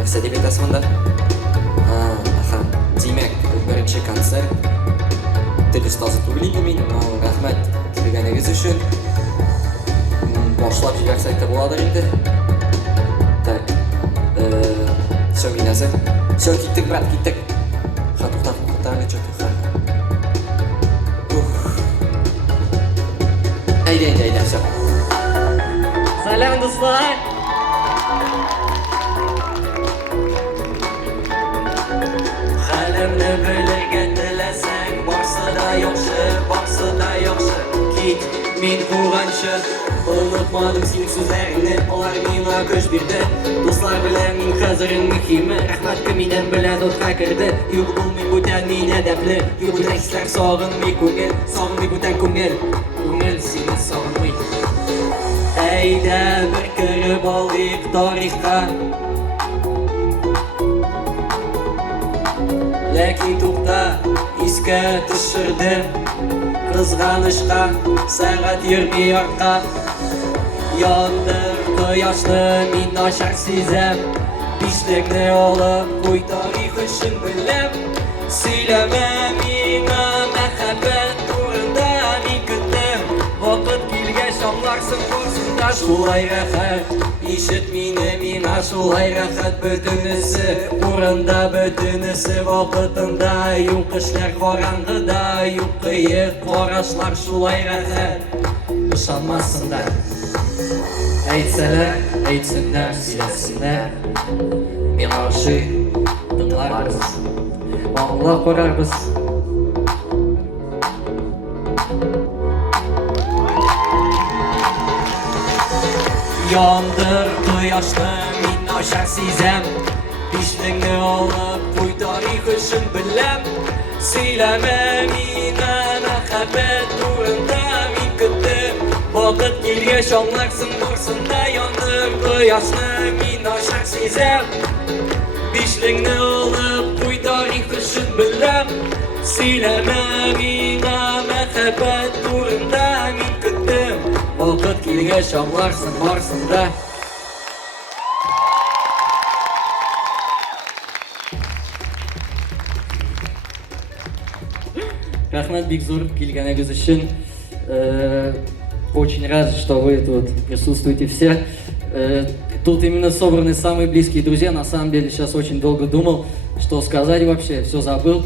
Нәрсе деп айтасың мұнда? Демек, бірінші концерт. Тіл ұстазы түгілейді мен, рахмет келгеніңіз үшін. Башылап жіберсек те болады енді. Так, все, Миназы. Все, кеттік, брат, кеттік. Тоқтағылы чөкі, Әйде, все. Сәлем, достар! Хәлемне белергә теләсәң, барсы да яхшы. Кит, мин куганчы, онытмадым синең сүзләреңне, алар миңа көч бирде. Дуслар белән мин хәзерен мөһиме, рәхмәткә миннән белән утка керде. Юк булмый бүтән мин әдәпле, юк бүтән хисләр сагынмый бүтән күңел. Күңел сине сагынмый. Әйдә, бер кереп алыйк тарихка. Ләкин тукта, искә төшердем. Кызганышка, сәгать йөрми артка. Яндыр кояшны мин начар сизәм. Бишлекне алып, куй тарих өчен беләм. Сөйләмә миңа мәхәббәт турында мин көтәм. Вакыт килгәч аңларсың барсында шулай рәхәт. Ишет мине миңа шулай рәхәт бөтенесе. Урында бөтенесе вакытында. Юк эшләр караңгыда, юк кыек карашлар шулай рәхәт. Ышанмасындар. Әйтсәләр, әйтсеннәр, сөйләсеннәр. Мин ашый, тыңларбыз, аңлап карарбыз. Яндыр кояшны мин начар сизәм. Бишлекне алып, куй тарих өчен беләм. Сөйләмә миңа мәхәббәт турында мин көтәм. Вакыт килгәч аңларсың барсында. Яндыр кояшны мин начар сизәм. Бишлекне алып, куй тарих өчен беләм. Сөйләмә миңа мәхәббәт турында мин көтәм. Вакыт килгәч аңларсың барсында. Рахмет бик зур килгәнегез өчен. Очень рад, что вы тут присутствуете все. Тут именно собраны самые близкие друзья. На самом деле сейчас очень долго думал, что сказать вообще, все забыл.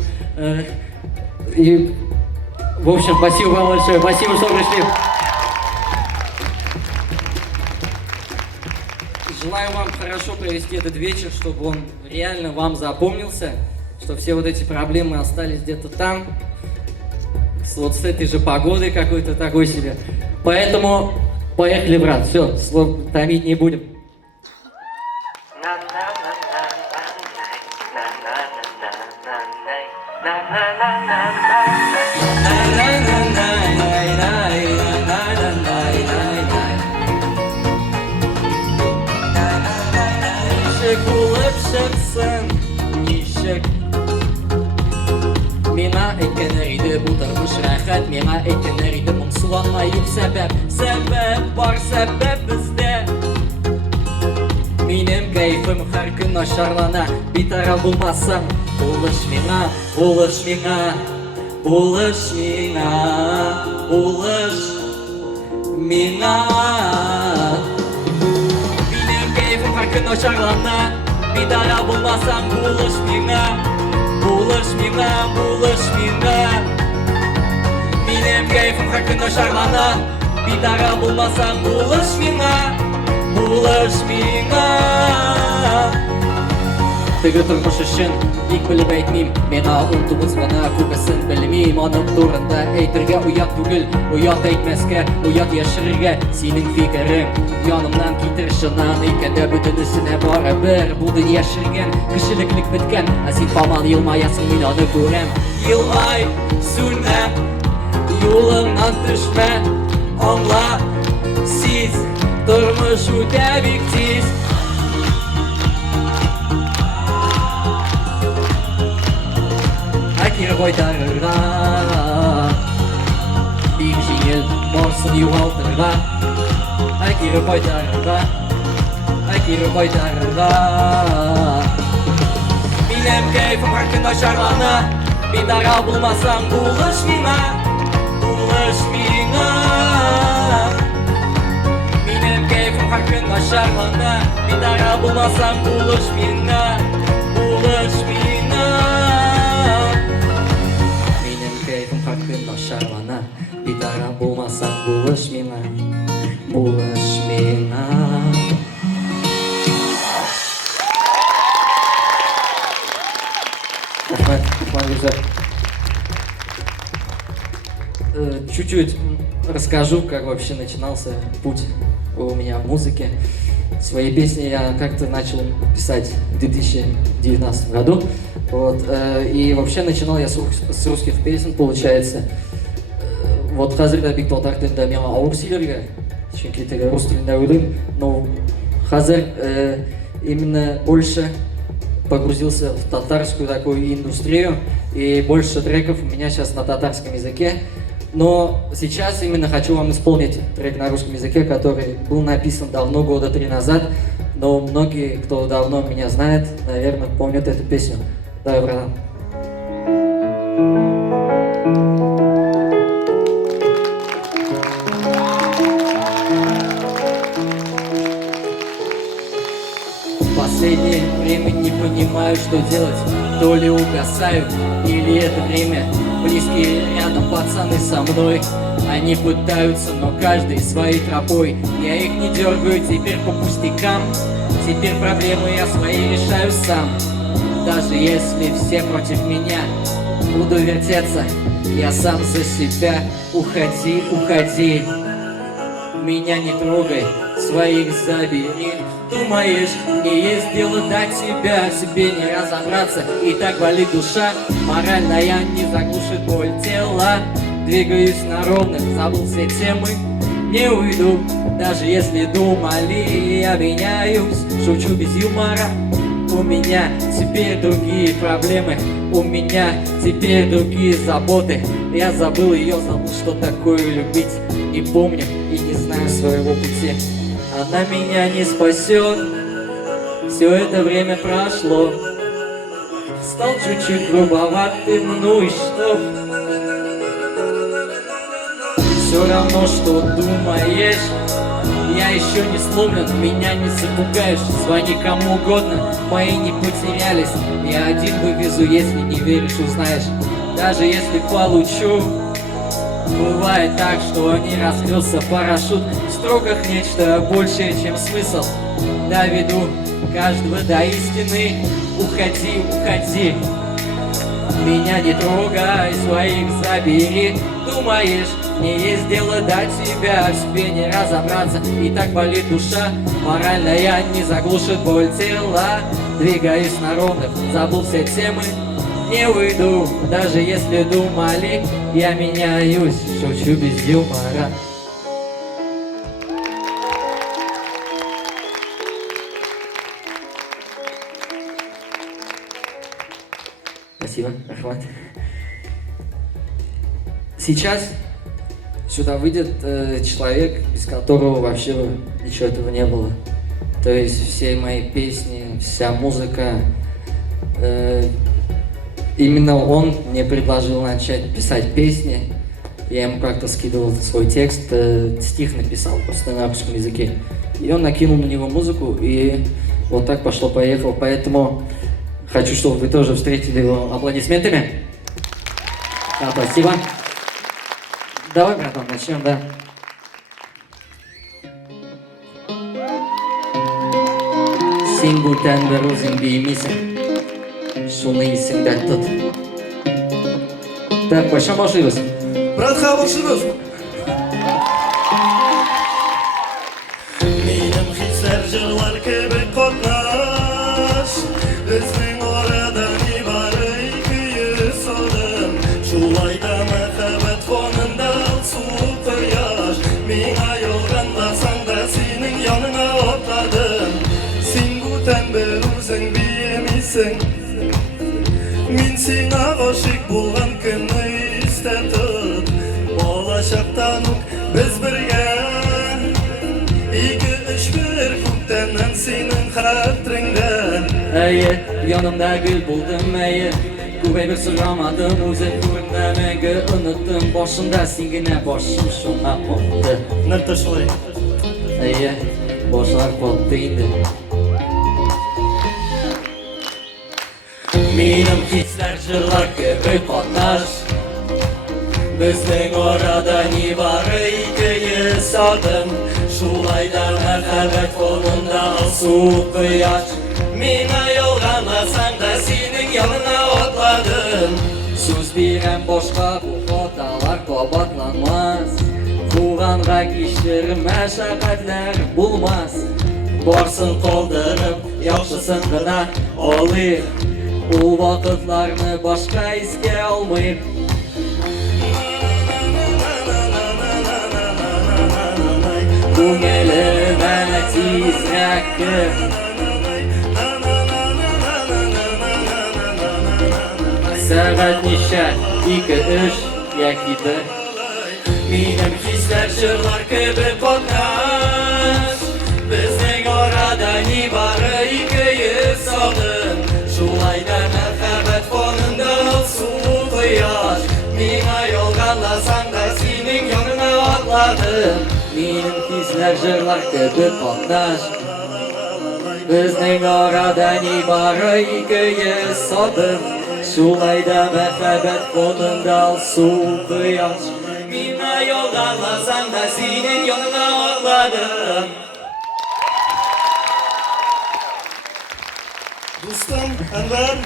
И, в общем, спасибо вам большое, спасибо, что пришли. Желаю вам хорошо провести этот вечер, чтобы он реально вам запомнился, чтобы все вот эти проблемы остались где-то там, вот с этой же погодой какой-то такой себе. Поэтому поехали, брат, все, слов томить не будем. Ничек миңа әйткәннәр иде бу тормыш рәхәт. Миңа әйткәннәр иде моңсуланма юк сәбәп. Сәбәп бар, сәбәп бездә. keyfim her gün aşarlana. Bir taraf bulmazsan buluş mina, buluş mina, buluş mina, buluş mina. Benim keyfim her gün aşarlana. Bir taraf bulmazsan buluş mina, buluş mina, buluş mina. Benim keyfim her gün aşarlana. Bir taraf bulmazsan buluş mina, buluş mina. Тыгы тұрмыш үшін ик біліп әйтмейм. Мен ұмтымыз ғана көбісін білмейм. Оның турында әйтірге ұят түгіл, ұят әйтмәске, ұят яшырырға сенің фикірің. Янымнан кетір шынан екенде бүтінісіне бары бір. Бұл дүния шірген, кішіліклік біткен, сен паман елмаясың, мен оны көрем. Елмай, сүрмә, юлыңнан түшмә, аңла, сиз, тұрмыш үтә бик тиз. Әкер қайтарырға, бик жеңіл барсын юғалтырға. Әкер қайтарырға, әкер қайтарырға. Менің кайфым әр күн ашарлана. Bir taraf bulmazsan buluş mina, buluş mina. Benim keyfim her gün aşarlana. Bir taraf bulmazsan buluş mina, buluş mina. Benim keyfim her gün aşarlana. Bir taraf bulmazsan buluş mina, buluş mina. Чуть-чуть расскажу, как вообще начинался путь у меня в музыке. Свои песни я как-то начал писать в 2019 году. Вот, и вообще начинал я с русских песен, получается. Вот қазір бик татар тілінде мені ауыр сөйлеуге, чөнки теге рус тілінде ойлаймын, но қазір именно больше погрузился в татарскую такую индустрию, и больше треков у меня сейчас на татарском языке. Но сейчас именно хочу вам исполнить трек на русском языке, который был написан давно, года 3 назад. Но многие, кто давно меня знает, наверное, помнят эту песню. Давай, братан. В последнее время не понимаю, что делать. То ли угасаю, или это время. Близкие рядом пацаны со мной. Они пытаются, но каждый своей тропой. Я их не дергаю теперь по пустякам. Теперь проблемы я свои решаю сам. Даже если все против меня, буду вертеться, я сам за себя. Уходи, уходи, меня не трогай, своих забери. Думаешь, мне есть дело до тебя, себе не разобраться, и так болит душа. Морально я не заглушит боль тела. Двигаюсь на ровных, забыл все темы. Не уйду, даже если думали, я меняюсь, шучу без юмора. У меня теперь другие проблемы, у меня теперь другие заботы. Я забыл ее, забыл, что такое любить. Не помню и не знаю своего пути. Она меня не спасет, все это время прошло. Стал чуть-чуть грубоватым, ну и что? Все равно, что думаешь, я еще не сломлен, меня не запугаешь. Звони кому угодно, мои не потерялись. Я один вывезу, если не веришь, узнаешь. Даже если получу, бывает так, что не раскрылся парашют. В строках нечто большее, чем смысл. Доведу каждого до истины. Уходи, уходи, меня не трогай, своих забери. Думаешь, мне есть дело до тебя, в себе не разобраться, и так болит душа. Морально я не заглушит боль тела. Двигаюсь на ровных, забыл все темы. Не уйду, даже если думали, я меняюсь, шучу без юмора. Спасибо, Ахмат. Сейчас сюда выйдет человек, без которого вообще ничего этого не было. То есть все мои песни, вся музыка, именно он мне предложил начать писать песни. Я ему как-то скидывал свой текст, стих написал просто на русском языке. И он накинул на него музыку, и вот так пошло-поехало. Поэтому хочу, чтобы вы тоже встретили его аплодисментами. Спасибо. Давай, братан, начнем, да. Сен bu тәнді өзің беймейсің, шуны есіңді тұт. Так, қашан башлаймыз? Братха, башлаймыз. Менің хислер жырлар кебек қатнаш, біздің орада небары күйі садым. Шулай да махаббат фонында суық құяш, мен айылғандасаң да сенің яныңа отладым. Сен бұтан бір өзің бейемейсің, мен сеңа ғашық болған күні есте тұт. Болашақтан biz birga İki-üç bir көктемнен senin hatırından. Әйе, янымда гүл булдым, әйе. Күбәйбек сырамадым, өзі күрімді мәгі ұныттым. Башымда сен генә башым шуңа қотты. Нәрді шулай? Әйе, башлар қотты инде. Менің хислер жырлар кебек қатнаш, біздің орада небары екі садым. Шулай да махаббат фонында суық құяш, мен айылғанасаң да сенің яныңа отладым. Сөз берем бошқа, бұл хаталар қабатланмас. Қуғанға кешірім, мәшәқәтлер болмас. Барсын қалдырып, яқшысын ғына алып, Ол вақытларны башқа еске алмайып. Көңілім әні тезірек кір. Сәғат неше, 2-3, яки 1. Менің хислер жырлар кебек қатнаш, біздің орада небары екі садым. Шулай да махаббат фонында суық құяш, мен айылғанасаң да сенің яныңа отладым. Менің хислер жырлар кебек қатнаш, біздің арада небары 2 садым. Шулай да махаббат фонында суық құяш, Мен айылғанасаң да сенің яныңа отладым. Dostum, Enver.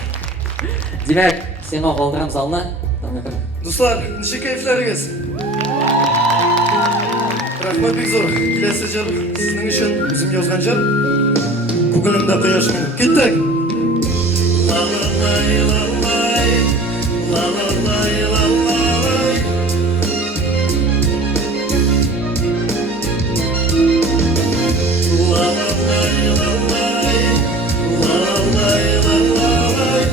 Демек, сені қалдырам залына. Dostlar, nişi keyifleriniz? Rahmet bek zor. Kilesi jır, sizin için bizim yazgan jır. Bugünümde kıyaş minip. Gittik. La la lay la lay, la la lay la lay. La la lay la lay, la la lay la lay.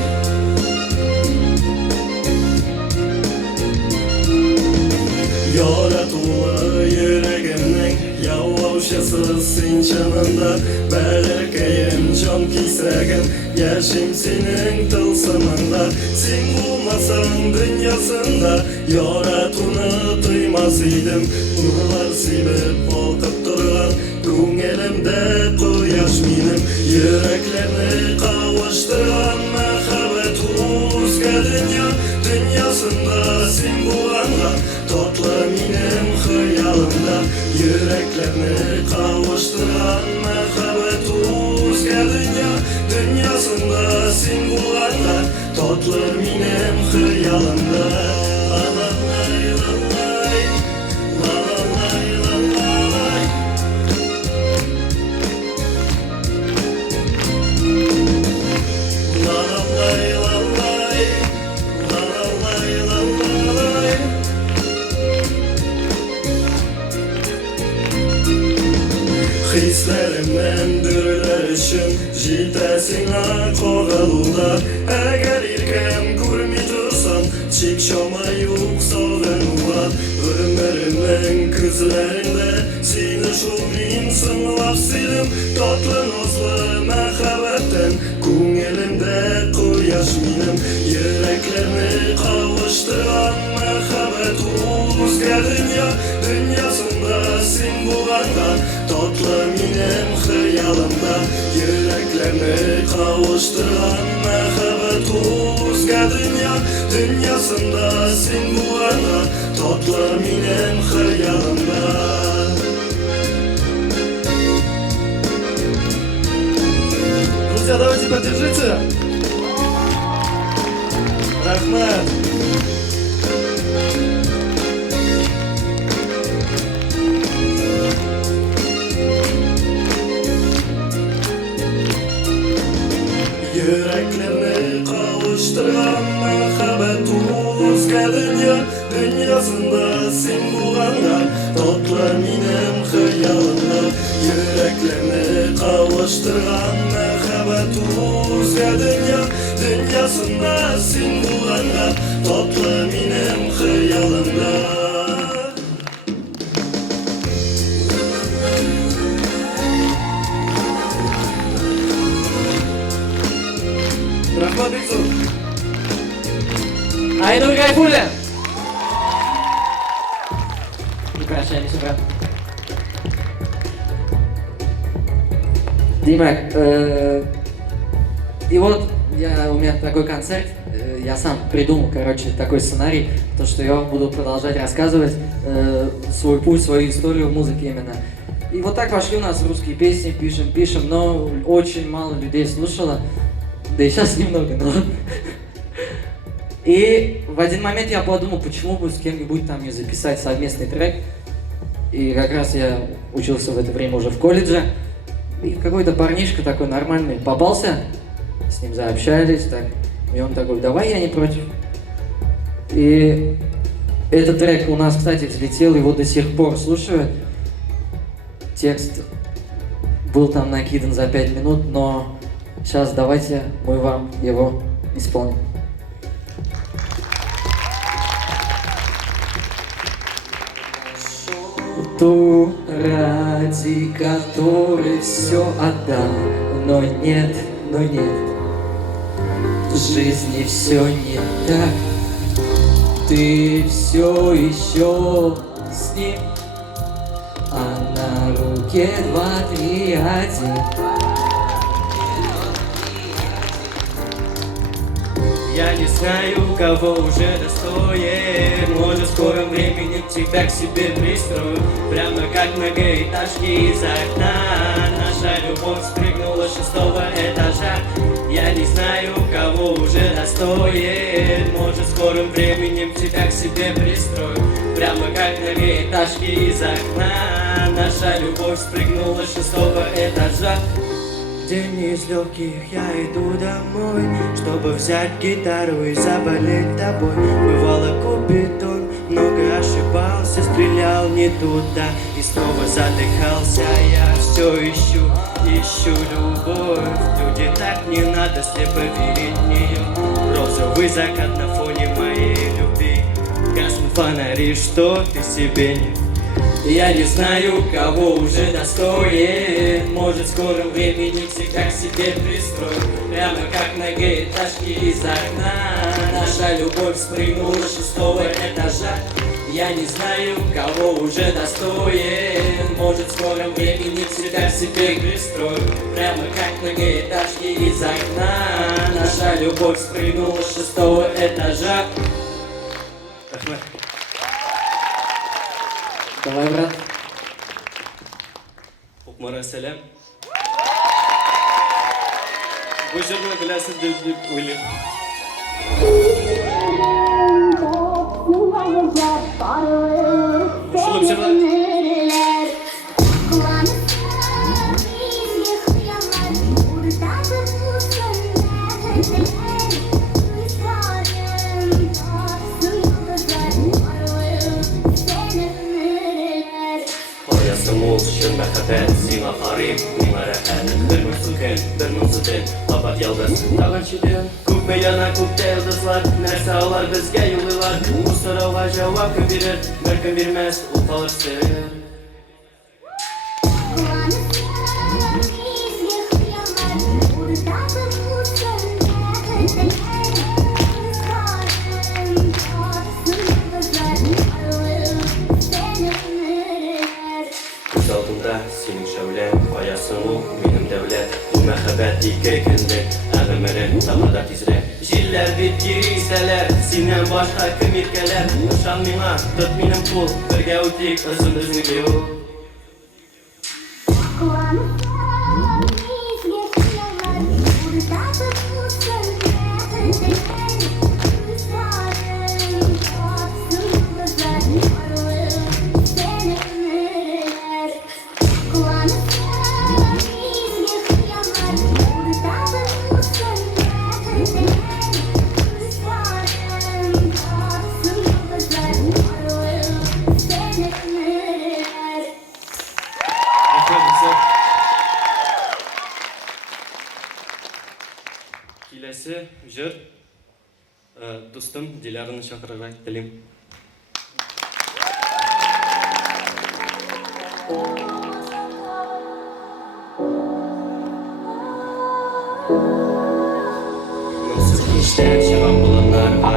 Yaratılır yüreğimden yavaşası sen canında. Belirkeyin can kisegin yaşım senin tılsımında. Sen olmasan dünyasında yaratını duymasaydım. Nurlar silip balkıp durgan көңелімде құяш менің. Yüreklerini kavuşturan махаббат өзге dünya. Dünyasında sen болғанға tatlı benim xıyalımda. Yüreklerini kavuşturan məhəbbət özgə dünya. Dünyasında sen болғанға tatlı benim xıyalımda. La la lay la lay, la la lay la lay. La la lay la lay, la la lay la lay. Hislerimden dürüler için jitesin koğalуда. Eğer irkem görmey dursan çek şama yok sağlanılar. Ömrümün kızlarında seni şu min sınlap tafsirim tatlı nazlı mehabetten Ko'nglimde quyosh minim Yüreklerini kavuşturan mehabet O'zga dünyasında sen bo'lganda Tatlı minim hiyalimda Yüreklerini kavuşturan mehabet O'zga dünyasında sen bo'lganda Tatlı minim hiyalimda Друзья, давайте поддержите. Рахмат. Yüreklerini kavuşturan mehabet O'zga dünyasında sen bo'lganda Tatlı minim hiyalimda Yüreklerini kavuşturan mehabet O'zga dünyasında sen bo'lganda Tatlı minim hiyalimda Rahmat Bekzor. Айнур Гайфуллин! Прощание, брат. Димак, и вот у меня такой концерт, я сам придумал, короче, такой сценарий, то, что я буду продолжать рассказывать свой путь, свою историю в музыке именно. И вот так пошли у нас русские песни, пишем, но очень мало людей слушало, да и сейчас немного, но... И в один момент я подумал, почему бы с кем-нибудь там не записать совместный трек. И как раз я учился в это время уже в колледже. И какой-то парнишка такой нормальный попался, с ним заобщались, так. И он такой, давай, я не против. И этот трек у нас, кстати, взлетел, его до сих пор слушают. Текст был там накидан за 5 минут, но сейчас давайте мы вам его исполним. Ту, ради которой все отдал, но нет, в жизни все не так. Ты все еще с ним, а на руке 2, 3, 1. Я не знаю, кого уже достоин. Может, в скором времени тебя к себе пристрою. Прямо как многоэтажки из окна. Наша любовь спрыгнула с 6-го этажа. Я не знаю, кого уже достоин. Может, в скором времени тебя к себе пристрою. Прямо как многоэтажки из окна. Наша любовь спрыгнула с 6-го этажа. День из легких, я иду домой, чтобы взять гитару и заболеть тобой. Бывало Купидон, много ошибался, стрелял не туда и снова задыхался. Я все ищу любовь. Люди, так не надо слепо верить в нее. Розовый закат на фоне моей любви. Гаснут фонари, что ты себе не... Я не знаю, кого уже достоин. Может, в скором времени тебя к себе пристрою. Прямо как многоэтажки из окна. Наша любовь спрыгнула с 6-го этажа. Я не знаю, кого уже достоин. Может, в скором времени тебя к себе пристрою. Прямо как многоэтажки из окна. Наша любовь спрыгнула с 6-го этажа. Давай, брат. Укмара сәлем. Бұл жерді біләсіз деп ойлаймын. Шылып жырлар. Шын мәхәббәт сиңа қарим. Миңа рәхәт, бер мың сүкен, бер мың сүтен. Қабат ялдыз, тағын шиден. Күпме яна күпте йылдызлар. Нәрсә алар безгә юлыйлар. Бу сорауга җавап кем бирер? Беркем бирмәс, ул калыр сер. Bu məhəbbət iki gündür Əğimiri tağada tizrək Jillər bit girişsələr Sindən başqa kim yetkələr Nişan mina, tut minim pul Birgə utik, özüm özünü yol Келесі жыр достым Диляраны шақырарға тілеймін. Мұңсыз кештен шыған бұланларға,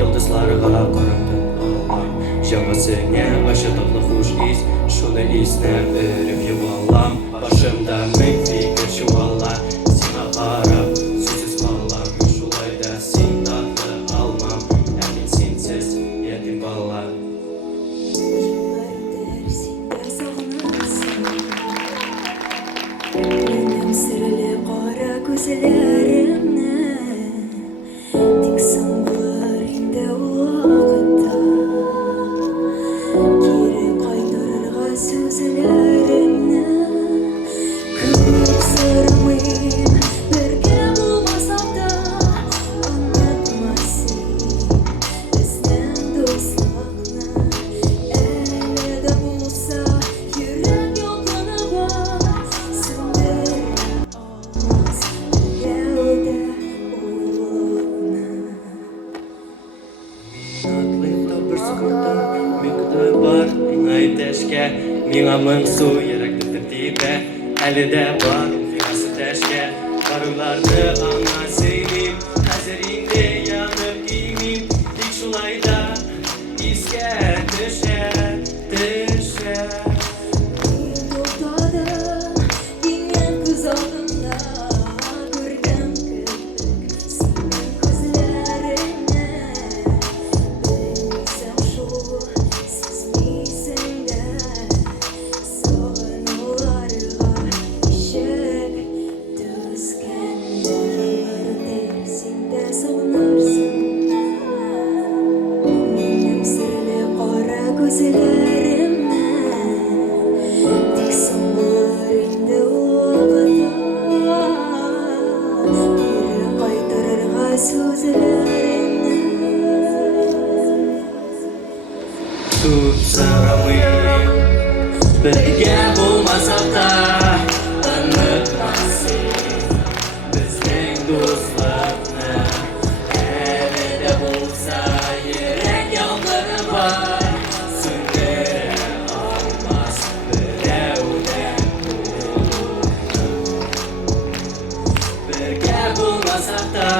йылдызларға қараптың алам. Жаңасы не ашытықлы хуш ис, шуны иснем өріп юалам. Башымда мың фикір шуалла, сиңа қарап. Миңа мың су еректі тіртейбе Әлі де бар ұқиғасы тәшке Баруларды аңа сеймейм Әзірінде янып кеймейм Тек шулайда иске түше Денген күз алдымда көргім кірпік Сенің көзлеріңе Білмейсің шул, сезмейсің де Бірге болмасақ та танытмасын біздің достықны Әлі де болса ерек яңғыры бар Сөндіре алмас біреуден Бірге болмасақ та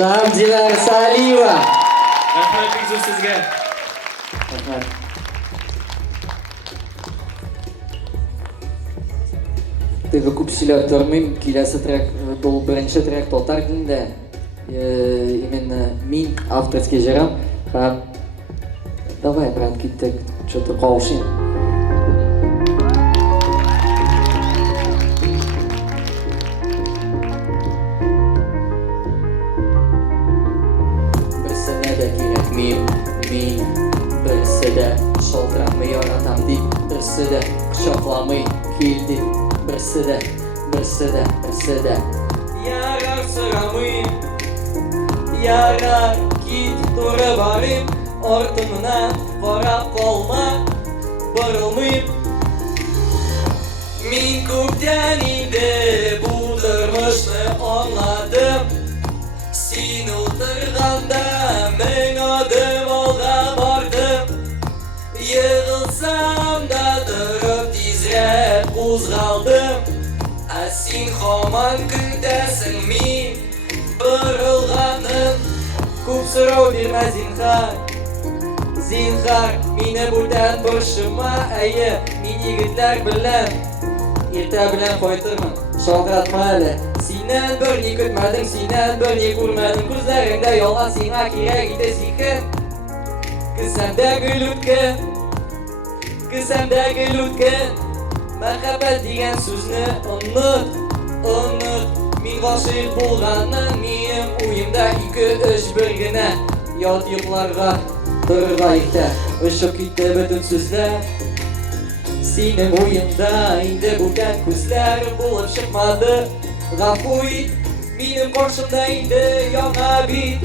Шам Диляра Салиева. Рахмет бик зур сезгә. Рахмет. Тебе күп сөйләп тормыйм, киләсе трек был беренче трек татар телендә. Именно мин авторский җырым. Давай, брат, киттек, что-то каушин. Мин берсе дә шалтырамый яратам дип, берсе дә кочакламый кил дип, берсе дә Ярар сорамый, ярар кит туры барып, артымнан карап калма, борылмыйм. Мин күптән инде бу тормышны аңладым. Син утырганда мең адым алга бардым. Егылса Yig'ilsam da turib tezroq qo'zg'aldim. Sen hamon kundasan men burilganim. Ko'p so'rov berma zinhar. Zinhar meni bundan boshima ayi. Men yigitlar bilan erta bilan qo'ytirman. Sholg'atma hali. Sendan bir ne kutmadim, sendan bir ne ko'rmadim. Ko'zlaringda yolg'on, senga kerak edi zikr. Ko'zimdagi lutgan, ko'zimdagi lutgan. Muhabbat degan so'zni unut. Men g'oshiq bo'lganim mening o'yimda 2-3 birgina. Yot yillarga bir vaqtda o'shib ketdi butun so'zlar. Sening o'yinda endi bundan ko'zlar bo'lib chiqmadi. G'afuy, mening qarshimda endi yonga bit.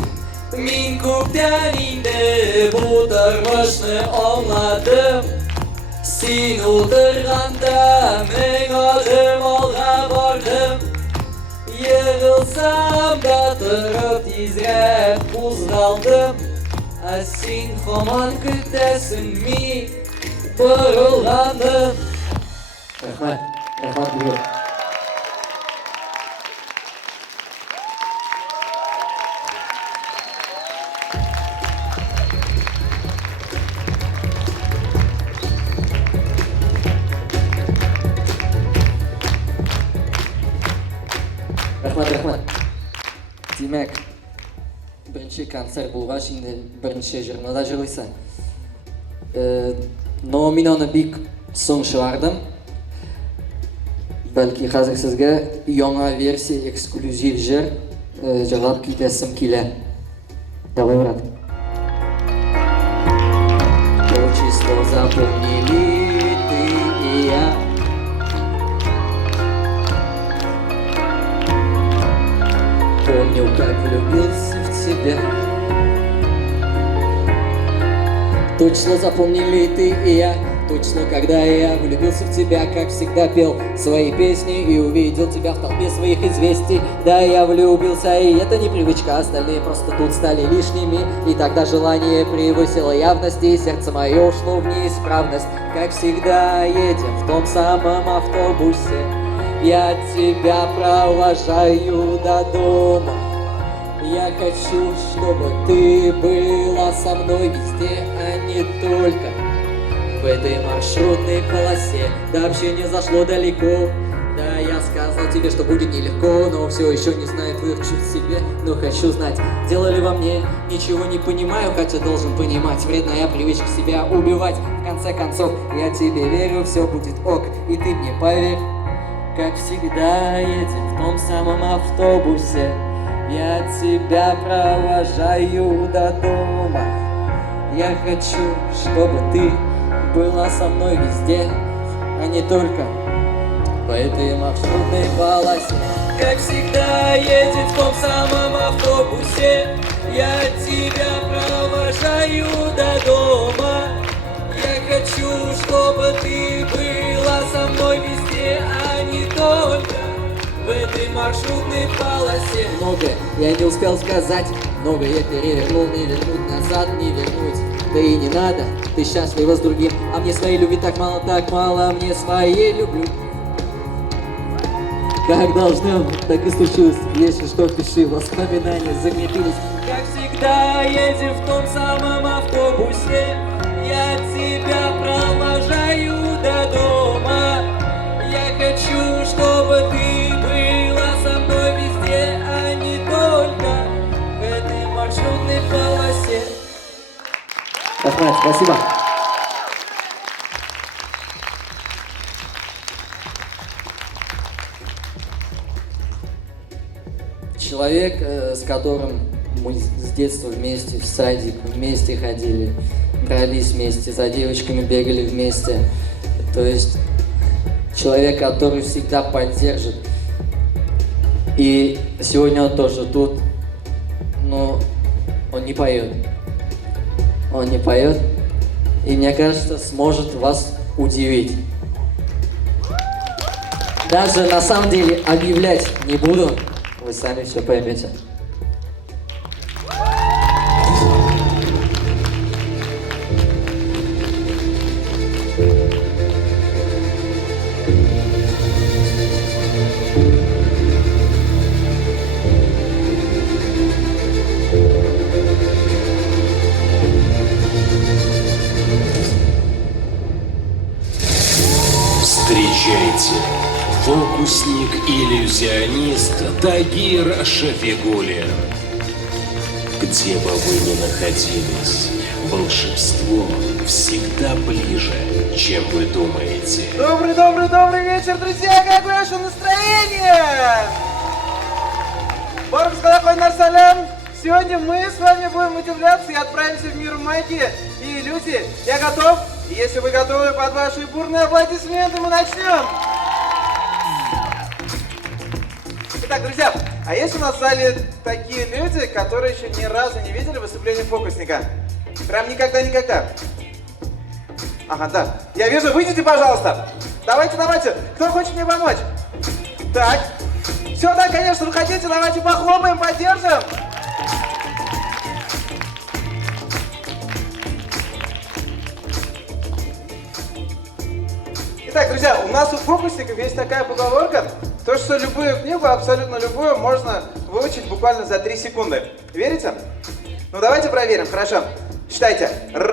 Men ko'pdan endi bu turmushni anladim. Sen o'tirganda men oldin olg'a bordim. Yig'ilsam da turib tezroq qo'zg'aldim. Sen hamon kutasan men burilganim. Rahmat, rahmat bugun. Rahmat. Demak, birinchi konsert bo'lgach, endi birinchi jurnalda yig'laysan. Nominani bek so'ng shilardim. Balki hozir sizga yangi versiya eksklyuziv jir javob kitasim kelar. Давай, брат. То число запомнили ты и я. Помню, как влюбился в тебя. То число запомнили ты и я. То число, когда я влюбился в тебя, как всегда пел свои песни и увидел тебя в толпе своих известий. Да, я влюбился, и это не привычка, остальные просто тут стали лишними. И тогда желание превысило явности, и сердце мое ушло в неисправность. Как всегда едем в том самом автобусе, я тебя провожаю до дома. Я хочу, чтобы ты была со мной везде, а не только в этой маршрутной полосе. Да, общение зашло далеко. Да, я сказал тебе, что будет нелегко, но все еще не знаю твоих чувств себе. Но хочу знать, дело ли во мне, ничего не понимаю, хотя должен понимать. Вредная привычка себя убивать. В конце концов, я тебе верю, все будет ок, и ты мне поверь. Как всегда едем в том самом автобусе, я тебя провожаю до дома. Я хочу, чтобы ты была со мной везде, а не только по этой маршрутной полосе. Как всегда едет в том самом автобусе, я тебя провожаю до дома. Я хочу, чтобы ты была со мной везде, а не только в этой маршрутной полосе. Многое я не успел сказать, многое я перевернул, не вернуть назад, не вернуть. Да и не надо, ты счастлива с другим, а мне своей любви так мало, мне своей люблю. Как должно, так и случилось, если что, пиши, воспоминания закрепились. Как всегда едем в том самом автобусе, я тебя провожаю до дома. Я хочу, чтобы ты была со мной везде, а не только в этой маршрутной полосе. Спасибо. Человек, с которым мы с детства вместе в садик, вместе ходили, дрались вместе, за девочками бегали вместе. То есть человек, который всегда поддержит. И сегодня он тоже тут, но он не поет. Он не поет, и мне кажется, сможет вас удивить. Даже на самом деле объявлять не буду, вы сами все поймете. Встречайте, фокусник-иллюзионист Тагир Шафигуллин. Где бы вы ни находились, волшебство всегда ближе, чем вы думаете. Добрый вечер, друзья! Как ваше настроение? Барбс Калакой Нарсалям! Сегодня мы с вами будем удивляться и отправимся в мир магии и иллюзий. Я готов? И если вы готовы, под ваши бурные аплодисменты мы начнем! Итак, друзья, а есть у нас в зале такие люди, которые еще ни разу не видели выступление фокусника? Прям никогда. Ага, да. Я вижу, выйдите, пожалуйста. Давайте. Кто хочет мне помочь? Так. Все, да, конечно, выходите, давайте похлопаем, поддержим. Итак, друзья, у нас у фокусников есть такая поговорка, то, что любую книгу, абсолютно любую, можно выучить буквально за 3 секунды. Верите? Ну, давайте проверим, хорошо. Считайте. 1,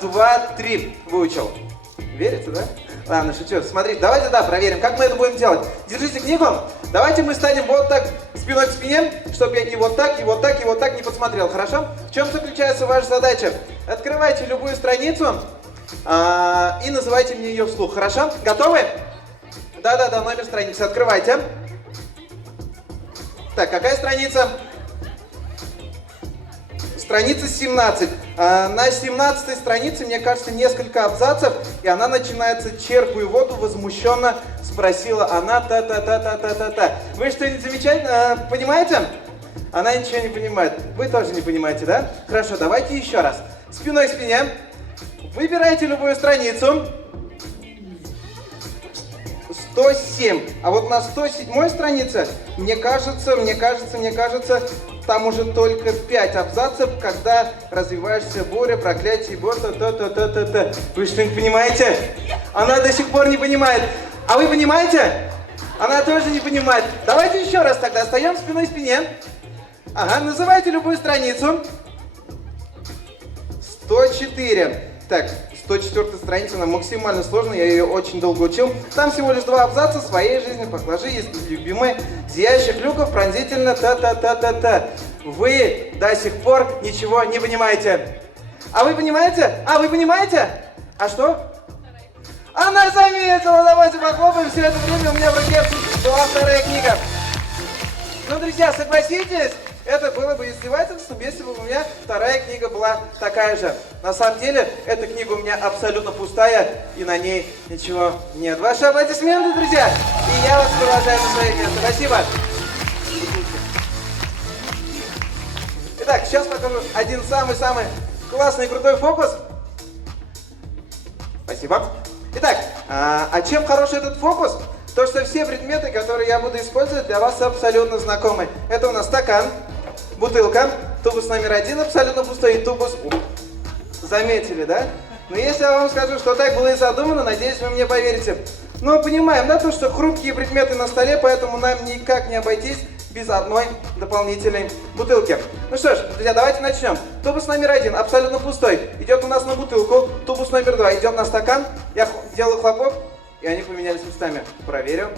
2, 3. Выучил. Верите, да? Ладно, шучу. Смотрите, давайте, проверим, как мы это будем делать. Держите книгу. Давайте мы станем вот так, спиной к спине, чтобы я и вот так не подсмотрел, хорошо? В чем заключается ваша задача? Открывайте любую страницу и называйте мне ее вслух, хорошо? Готовы? Да, номер страницы. Открывайте. Так, какая страница? Страница 17. На 17 странице, мне кажется, несколько абзацев, и она начинается: черпаю воду, возмущенно спросила она та-та-та-та-та-та-та. Вы что-нибудь замечательно понимаете? Она ничего не понимает. Вы тоже не понимаете, да? Хорошо, давайте еще раз. Спиной к спине. Выбирайте любую страницу. 107. А вот на 107 странице, мне кажется, там уже только 5 абзацев, когда развиваешься буря, проклятие, та-та-та-та-та. Вы что, не понимаете? Она до сих пор не понимает. А вы понимаете? Она тоже не понимает. Давайте еще раз тогда. Встаем спиной к спине. Ага, называйте любую страницу. 104. Так, 104 страница, она максимально сложная, я ее очень долго учил. Там всего лишь 2 абзаца: своей жизни поклажи, есть любимые, зияющих люков, пронзительно, та-та-та-та-та. Вы до сих пор ничего не понимаете. А вы понимаете? А что? Она заметила, давайте похлопаем. Все это время у меня в руке была 2-я книга. Ну, друзья, согласитесь, это было бы издевательством, если бы у меня 2-я книга была такая же. На самом деле, эта книга у меня абсолютно пустая, и на ней ничего нет. Ваши аплодисменты, друзья! И я вас провожаю на свое место. Спасибо! Итак, сейчас покажу один самый-самый классный и крутой фокус. Спасибо. Итак, а чем хороший этот фокус? То, что все предметы, которые я буду использовать, для вас абсолютно знакомы. Это у нас стакан, бутылка, тубус номер 1 абсолютно пустой, и тубус... Заметили, да? Но если я вам скажу, что так было и задумано, надеюсь, вы мне поверите. Но понимаем, да, то, что хрупкие предметы на столе, поэтому нам никак не обойтись без одной дополнительной бутылки. Ну что ж, друзья, давайте начнем. Тубус номер 1 абсолютно пустой, идет у нас на бутылку. Тубус номер 2 идет на стакан. Я делаю хлопок, и они поменялись местами. Проверю.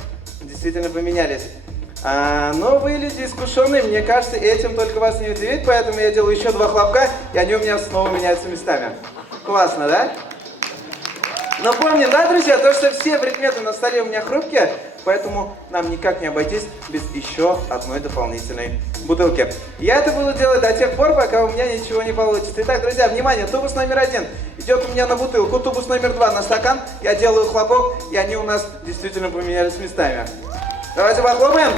Действительно поменялись. Но вы люди искушенные, мне кажется, этим только вас не удивит, поэтому я делаю еще 2 хлопка, и они у меня снова меняются местами. Классно, да? Но помним, да, друзья, то, что все предметы на столе у меня хрупкие, поэтому нам никак не обойтись без еще одной дополнительной бутылки. Я это буду делать до тех пор, пока у меня ничего не получится. Итак, друзья, внимание, тубус номер 1 идет у меня на бутылку, тубус номер 2 на стакан, я делаю хлопок, и они у нас действительно поменялись местами. Давайте похлопаем.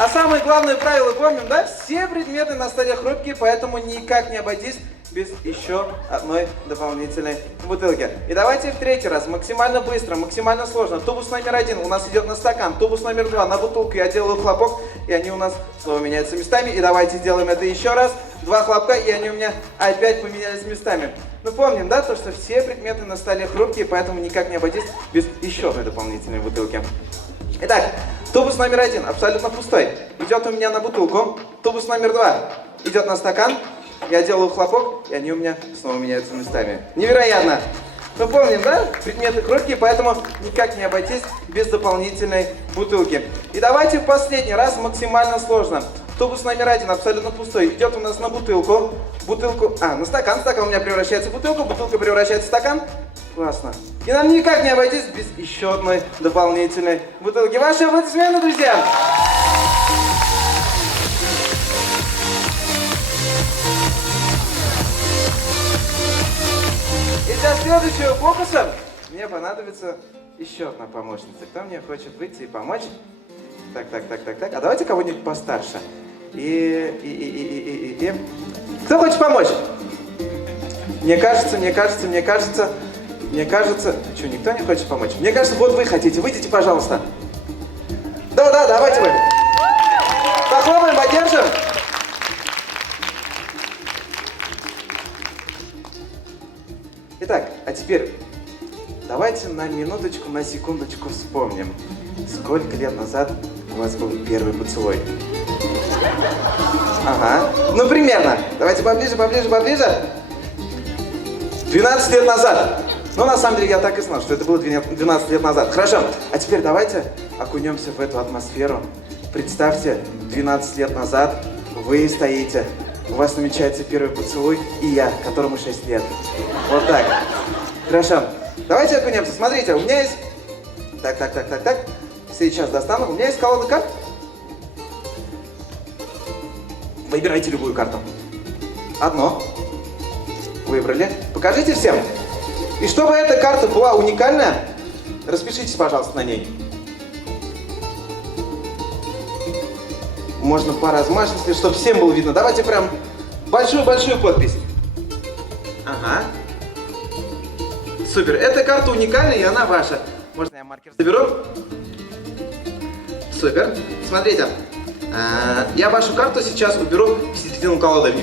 А самое главное правило помним, да? Все предметы на столе хрупкие, поэтому никак не обойтись без еще одной дополнительной бутылки. И давайте в 3-й раз, максимально быстро, максимально сложно. Тубус номер 1 у нас идет на стакан, тубус номер 2 на бутылку, я делаю хлопок, и они у нас снова меняются местами. И давайте сделаем это еще раз. 2 хлопка, и они у меня опять поменялись местами. Ну помним, да, то, что все предметы на столе хрупкие, поэтому никак не обойтись без еще одной дополнительной бутылки. Итак, тубус номер 1 абсолютно пустой, идет у меня на бутылку. Тубус номер 2 идет на стакан, я делаю хлопок, и они у меня снова меняются местами. Невероятно! Мы помним, да? Предметы хрупкие, поэтому никак не обойтись без дополнительной бутылки. И давайте в последний раз максимально сложно. Тубус номер 1 абсолютно пустой. Идет у нас на бутылку. На стакан. Стакан у меня превращается в бутылку. Бутылка превращается в стакан. Классно. И нам никак не обойтись без еще одной дополнительной бутылки. Ваши аплодисменты, друзья! И для следующего фокуса мне понадобится еще одна помощница. Кто мне хочет выйти и помочь? Так. А давайте кого-нибудь постарше. Кто хочет помочь? Мне кажется. Что, никто не хочет помочь? Мне кажется, вот вы хотите. Выйдите, пожалуйста. Да, давайте вы. Похлопаем, поддержим. Итак, а теперь давайте на минуточку, на секундочку вспомним, сколько лет назад у вас был первый поцелуй. Ага, ну примерно. Давайте поближе. 12 лет назад. Ну, на самом деле, я так и знал, что это было 12 лет назад. Хорошо, а теперь давайте окунемся в эту атмосферу. Представьте, 12 лет назад вы стоите, у вас намечается первый поцелуй, и я, которому 6 лет. Вот так. Хорошо. Давайте окунемся. Смотрите, у меня есть... Так. Сейчас достану. У меня есть колода карт. Выбирайте любую карту. Одно. Выбрали. Покажите всем. И чтобы эта карта была уникальная, распишитесь, пожалуйста, на ней. Можно по размашистой, чтобы всем было видно. Давайте прям большую подпись. Ага. Супер. Эта карта уникальная, и она ваша. Можно я маркер заберу? Супер. Смотрите. Я вашу карту сейчас уберу в середину колоды.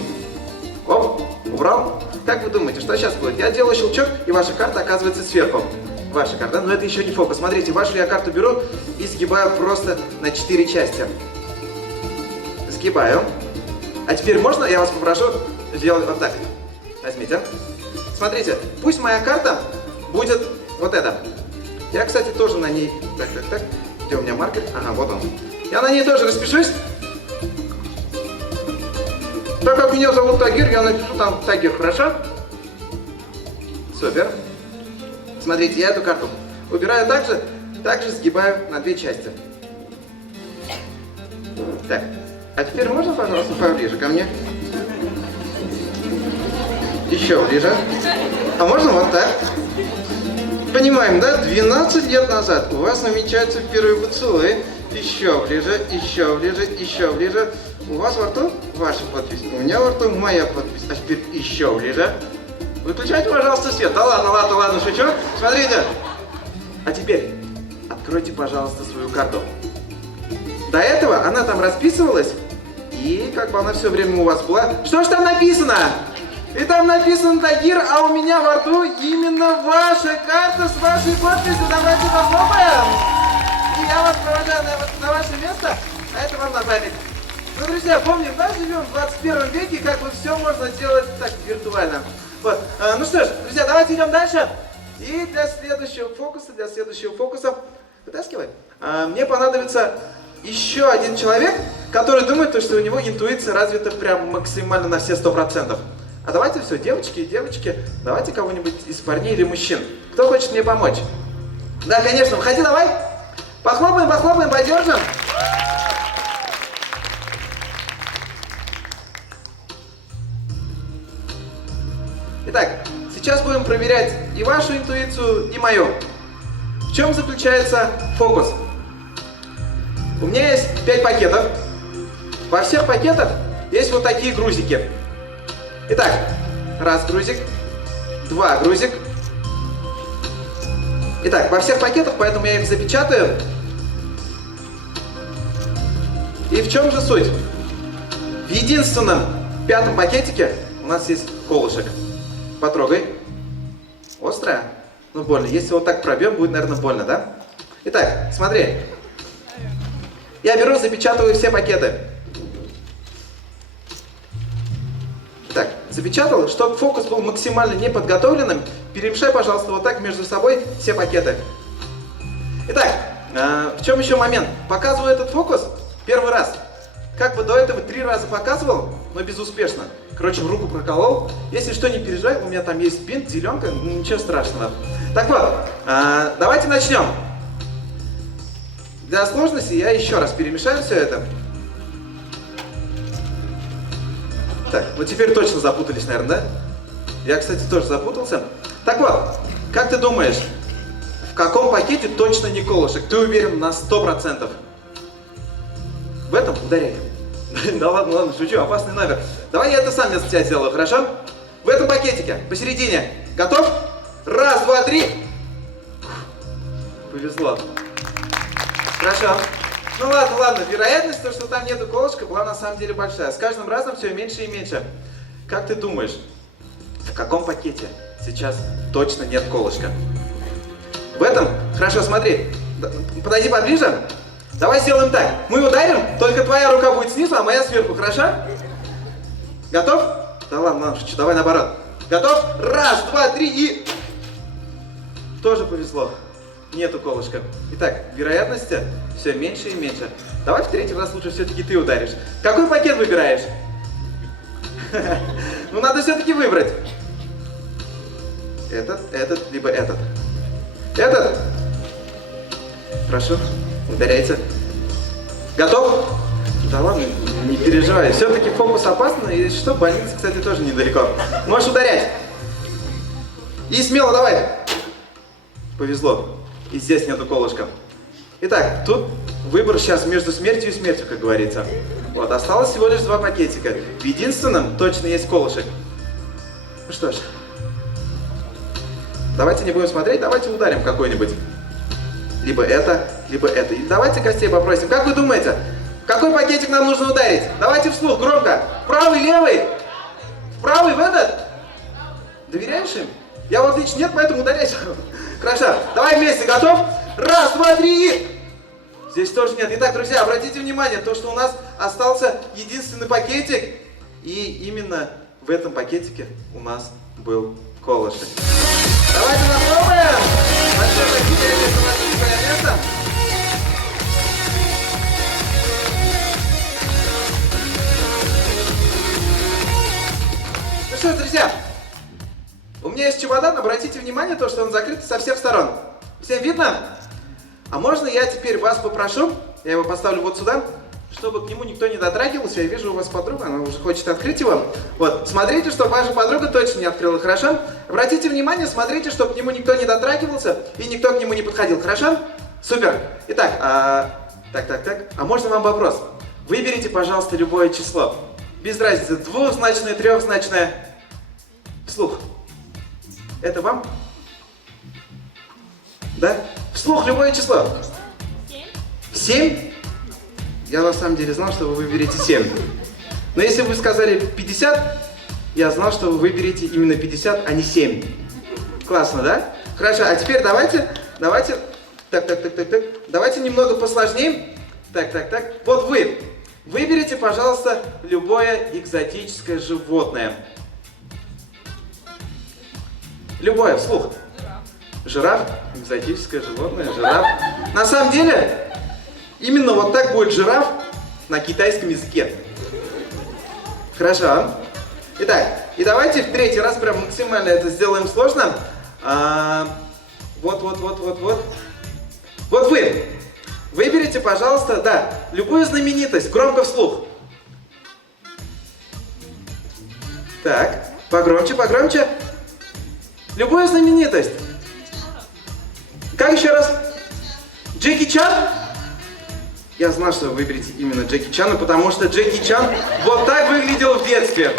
Оп, убрал. Как вы думаете, что сейчас будет? Я делаю щелчок, и ваша карта оказывается сверху. Ваша карта, но это еще не фокус. Смотрите, вашу я карту беру и сгибаю просто на 4 части. Сгибаю. А теперь можно, я вас попрошу сделать вот так. Возьмите. Смотрите, пусть моя карта будет вот эта. Я, кстати, тоже на ней... Так. Где у меня маркер? Ага, вот он. Я на ней тоже распишусь. Так как меня зовут Тагир, я напишу там Тагир, хорошо? Супер. Смотрите, я эту карту убираю также сгибаю на 2 части. Так, а теперь можно, пожалуйста, поближе ко мне? Еще ближе. А можно вот так? Понимаем, да? 12 лет назад у вас намечается первый поцелуй. Еще ближе. У вас во рту ваша подпись, у меня во рту моя подпись. А теперь еще ближе. Выключайте, пожалуйста, свет. Да ладно, шучу. Смотрите. А теперь откройте, пожалуйста, свою карту. До этого она там расписывалась, и как бы она все время у вас была. Что ж там написано? И там написано Тагир, а у меня во рту именно ваша карта с вашей подписью. Давайте похлопаем. И я вас провожаю на ваше место, а это вам на память. Ну, друзья, помним, да, живем в 21 веке, как бы все можно сделать так виртуально. Вот. Ну что ж, друзья, давайте идем дальше. И для следующего фокуса, вытаскивай. Мне понадобится еще один человек, который думает, что у него интуиция развита прям максимально на все 100%. А давайте все, девочки, давайте кого-нибудь из парней или мужчин. Кто хочет мне помочь? Да, конечно, выходи, давай. Похлопаем, поддержим. Итак, сейчас будем проверять и вашу интуицию, и мою. В чем заключается фокус? У меня есть 5 пакетов. Во всех пакетах есть вот такие грузики. Итак, 1 грузик, 2 грузик. Итак, во всех пакетах, поэтому я их запечатаю. И в чем же суть? В единственном 5-м пакетике у нас есть колышек. Потрогай. Острая? Ну, больно. Если вот так пробьем, будет, наверное, больно, да? Итак, смотри. Я беру, запечатываю все пакеты. Так, запечатал, чтобы фокус был максимально неподготовленным перемешай, пожалуйста, вот так между собой все пакеты. Итак, в чем еще момент? Показываю этот фокус первый раз. Как бы до этого 3 раза показывал, но безуспешно. Короче, в руку проколол. Если что, не переживай, у меня там есть бинт, зеленка, ничего страшного. Так вот, давайте начнем. Для сложности я еще раз перемешаю все это. Так, вот теперь точно запутались, наверное, да? Я, кстати, тоже запутался. Так вот, как ты думаешь, в каком пакете точно не колышек? Ты уверен на 100%? В этом ударяй. Да ладно, шучу, опасный номер. Давай я это сам вместо тебя сделаю, хорошо? В этом пакетике, посередине. Готов? 1, 2, 3. Повезло. Хорошо. Ну ладно, вероятность, что там нету колышка, была на самом деле большая. С каждым разом все меньше и меньше. Как ты думаешь, в каком пакете сейчас точно нет колышка? В этом? Хорошо, смотри. Подойди поближе. Давай сделаем так. Мы ударим, только твоя рука будет снизу, а моя сверху, хорошо? Готов? Да ладно, шучу, давай наоборот. Готов? 1, 2, 3 и... Тоже повезло. Нету колышка. Итак, вероятности все меньше и меньше. Давай в 3-й раз лучше все-таки ты ударишь. Какой пакет выбираешь? Ну надо все-таки выбрать. Этот, либо этот. Этот? Прошу, ударяйте. Готов? Да ладно, не переживай. Все-таки фокус опасный, и что, больница, кстати, тоже недалеко. Можешь ударять. И смело давай. Повезло. И здесь нету колышка. Итак, тут выбор сейчас между смертью и смертью, как говорится. Вот, осталось всего лишь 2 пакетика. В единственном точно есть колышек. Ну что ж. Давайте не будем смотреть, давайте ударим какой-нибудь. Либо это, либо это. И давайте гостей попросим. Как вы думаете, в какой пакетик нам нужно ударить? Давайте вслух, громко. В правый, левый? В правый, в этот? Доверяешь им? Я вот лично нет, поэтому ударяйся. Хорошо, давай вместе, готов? 1, 2, 3 и... Здесь тоже нет. Итак, друзья, обратите внимание, то, что у нас остался единственный пакетик. И именно в этом пакетике у нас был колышек. Давайте попробуем! Большое спасибо, место. Ну что ж, друзья, у меня есть чемодан, обратите внимание, то, что он закрыт со всех сторон. Всем видно? А можно я теперь вас попрошу, я его поставлю вот сюда, чтобы к нему никто не дотрагивался. Я вижу, у вас подруга, она уже хочет открыть его. Вот, смотрите, чтобы ваша подруга точно не открыла, хорошо? Обратите внимание, смотрите, чтобы к нему никто не дотрагивался и никто к нему не подходил, хорошо? Супер. Итак, так. А можно вам вопрос? Выберите, пожалуйста, любое число. Без разницы, двузначное, трехзначное. Вслух. Это вам? Да? Вслух любое число. 7? Я на самом деле знал, что вы выберете 7. Но если бы вы сказали 50, я знал, что вы выберете именно 50, а не 7. Классно, да? Хорошо, а теперь давайте. Так. Давайте немного посложнее. Так. Вот вы. Выберите, пожалуйста, любое экзотическое животное. Любое, вслух. Жираф, экзотическое животное, жираф. На самом деле, именно вот так будет жираф на китайском языке. Хорошо. Итак, и давайте в 3-й раз прям максимально это сделаем сложно. Вот. Вот вы. Выберите, пожалуйста, да, любую знаменитость, громко вслух. Так, погромче. Любую знаменитость. Как еще раз? Джеки Чан? Я знал, что вы выберете именно Джеки Чана, потому что Джеки Чан вот так выглядел в детстве.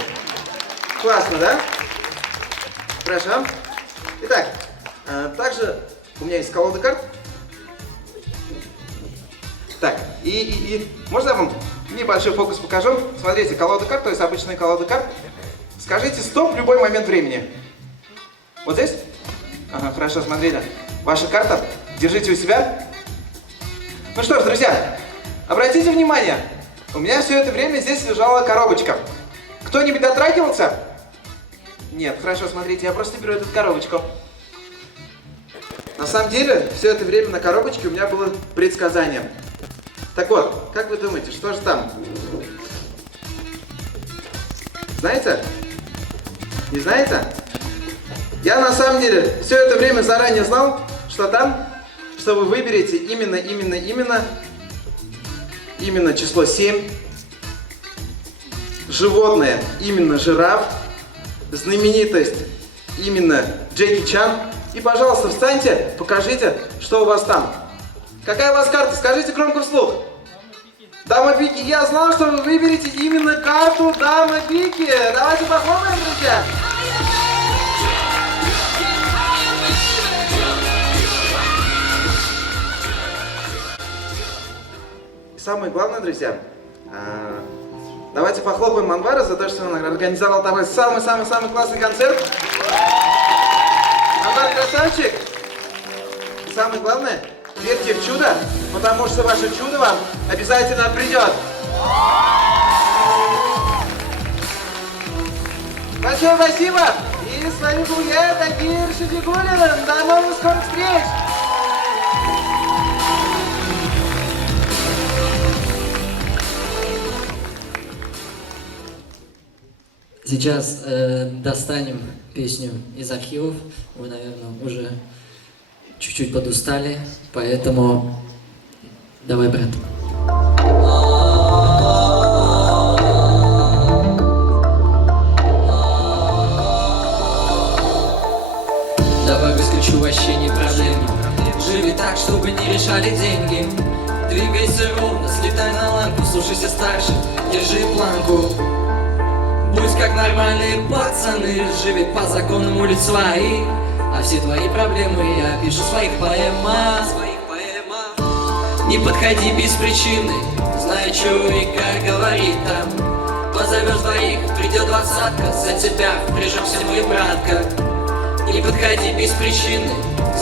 Классно, да? Хорошо. Итак, также у меня есть колода карт. Так, и можно я вам небольшой фокус покажу? Смотрите, колода карт, то есть обычная колода карт. Скажите стоп в любой момент времени. Вот здесь? Ага, хорошо, смотрите. Ваша карта, держите у себя. Ну что ж, друзья, обратите внимание, у меня все это время здесь лежала коробочка. Кто-нибудь дотрагивался? Нет, хорошо, смотрите, я просто беру эту коробочку. На самом деле, все это время на коробочке у меня было предсказание. Так вот, как вы думаете, что же там? Знаете? Не знаете? Я на самом деле все это время заранее знал, что там, что вы выберете именно число 7, животное именно жираф, знаменитость именно Джеки Чан. И, пожалуйста, встаньте, покажите, что у вас там. Какая у вас карта? Скажите громко вслух. Дама пики. Я знал, что вы выберете именно карту Дама пики. Давайте похлопаем, друзья. И самое главное, друзья, давайте похлопаем Анвара за то, что он организовал такой самый-самый-самый классный концерт. Анвар красавчик. И самое главное, верьте в чудо, потому что ваше чудо вам обязательно придет. Большое спасибо. И с вами был я, Тагир Шафигуллин. До новых скорых встреч. Сейчас достанем песню из архивов. Вы, наверное, уже чуть-чуть подустали, поэтому давай, брат. Давай выскочу, вообще не проблема. Живи так, чтобы не решали деньги. Двигайся ровно, слетай на ланку, слушайся старших, держи планку. Будь как нормальные пацаны, живи по законам улиц своих. А все твои проблемы я пишу в своих поэмах. Не подходи без причины, знай, что и как говорит там. Позовешь двоих, придет двадцатка, за тебя впряжемся мы, братка. Не подходи без причины,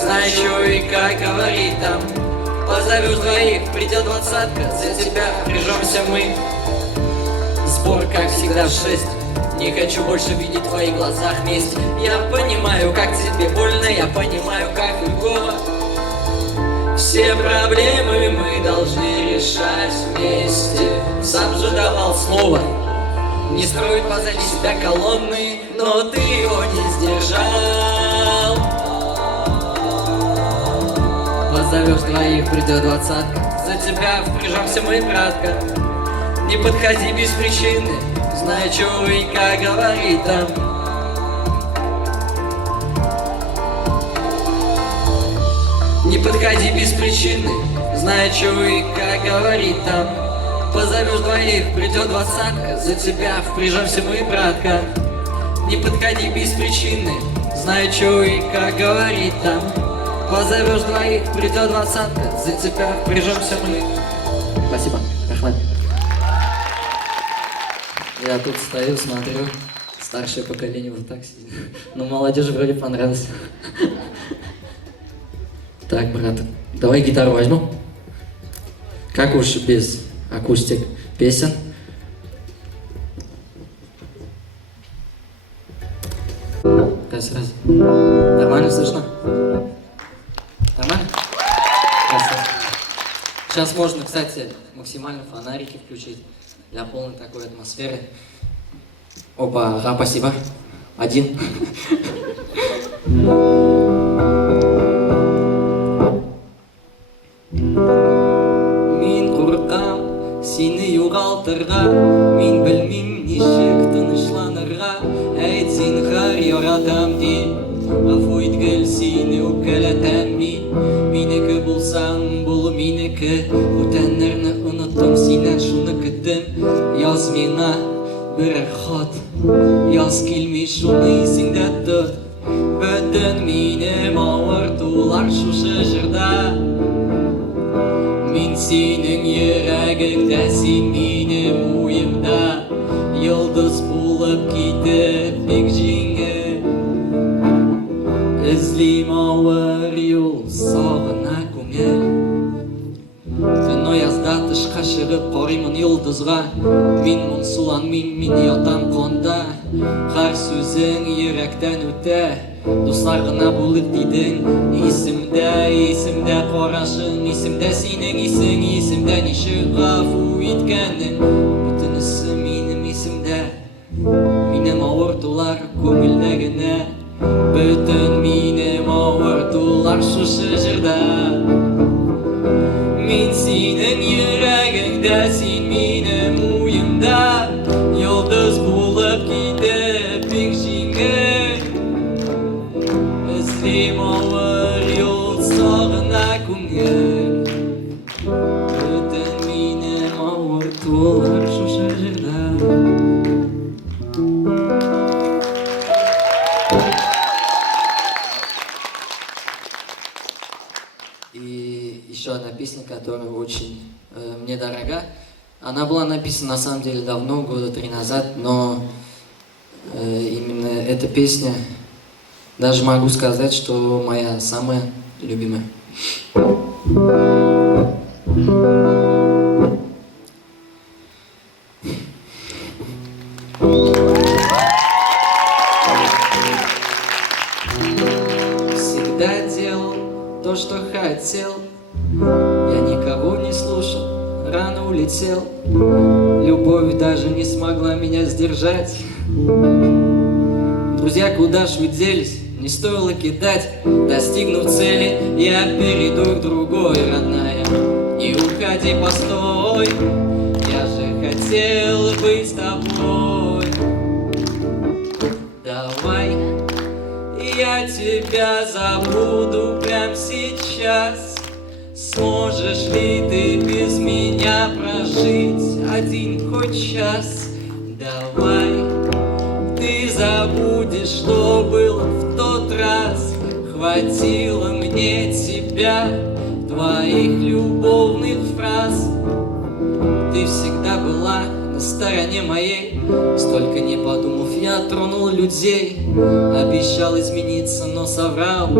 знай, что и как говорит там. Позовешь двоих, придет двадцатка, за тебя впряжемся мы. Сбор, как всегда, в 6. Не хочу больше видеть в твоих глазах месть. Я понимаю, как тебе больно, я понимаю, как другого. Все проблемы мы должны решать вместе. Сам же давал слово не строить позади себя колонны, но ты его не сдержал. Позовешь двоих, придет двадцатка, за тебя впряжемся мы, братка. Не подходи без причины, знай, что и как говорит там. Не подходи без причины, знай, что и как говорит там. Позовешь двоих, придет двадцатка, за тебя впряжемся мы, братка. Не подходи без причины, знай, что и как говорит там. Позовешь двоих, придет двадцатка, за тебя впряжемся мы. Спасибо, Рахман. Я тут стою, смотрю, старшее поколение вот так сидит. Но молодежи вроде понравилось. Так, брат, давай гитару возьму. Как уж без акустик песен. Раз. Нормально слышно? Нормально? Красиво. Сейчас можно, кстати, максимально фонарики включить для полной такой атмосферы. Опа, ага, спасибо. Один. Мин куркам, сине югалтырга, мин белмим ничек тынычланырга. Әйт зинһар яратам ди, гафу ит гел сине үпкәләтәм мин. Минеке булсаң, бул минеке. Үтәннәрне оныттым, синнән шуны көттем. Яз миңа бер хат, яз килми шуны исеңдә тот. Бөтен минем авыртулар шушы җырда. Мин синең йөрәгеңдә, син минем уемда. Йолдыз булып китеп бик җиңел. Эзлим авыр юл, сагына күңел. Төн аязда тышка чыгып карыймын йолдызга. Мин моңсулан, мин ятам канда. Har sözün yürekten öte Dostlar gına bulur didin Isimde qarashing Isimde sening ising Isimde nishi g'afu etganing Butunisi menim esimda Menim og'irtular ko'ngildagina Butun menim og'irtular shu yerda Men sening yuragingda Sen menim o'yimda Yulduz bo'lib ketib pek jingil Izlim og'ir yo'l sog'ina ko'ngil Butun menim og'irtular shu yerda И еще одна песня, которая очень мне дорога. Она была написана на самом деле давно, года 3 назад, но именно эта песня, даже могу сказать, что моя самая любимая. Всегда делал то, что хотел. Я никого не слушал, рано улетел. Любовь даже не смогла меня сдержать. Друзья, куда ж вы делись? Не стоило кидать. Достигнув цели, я перейду к другой, родная. Не уходи, постой. Я же хотел быть с тобой. Давай я тебя забуду прямо сейчас. Сможешь ли ты без меня прожить один хоть час? Давай ты забудешь, что было в тот раз. Хватило мне тебя, твоих любовных фраз. Ты всегда была на стороне моей. Столько не подумав, я тронул людей. Обещал измениться, но соврал.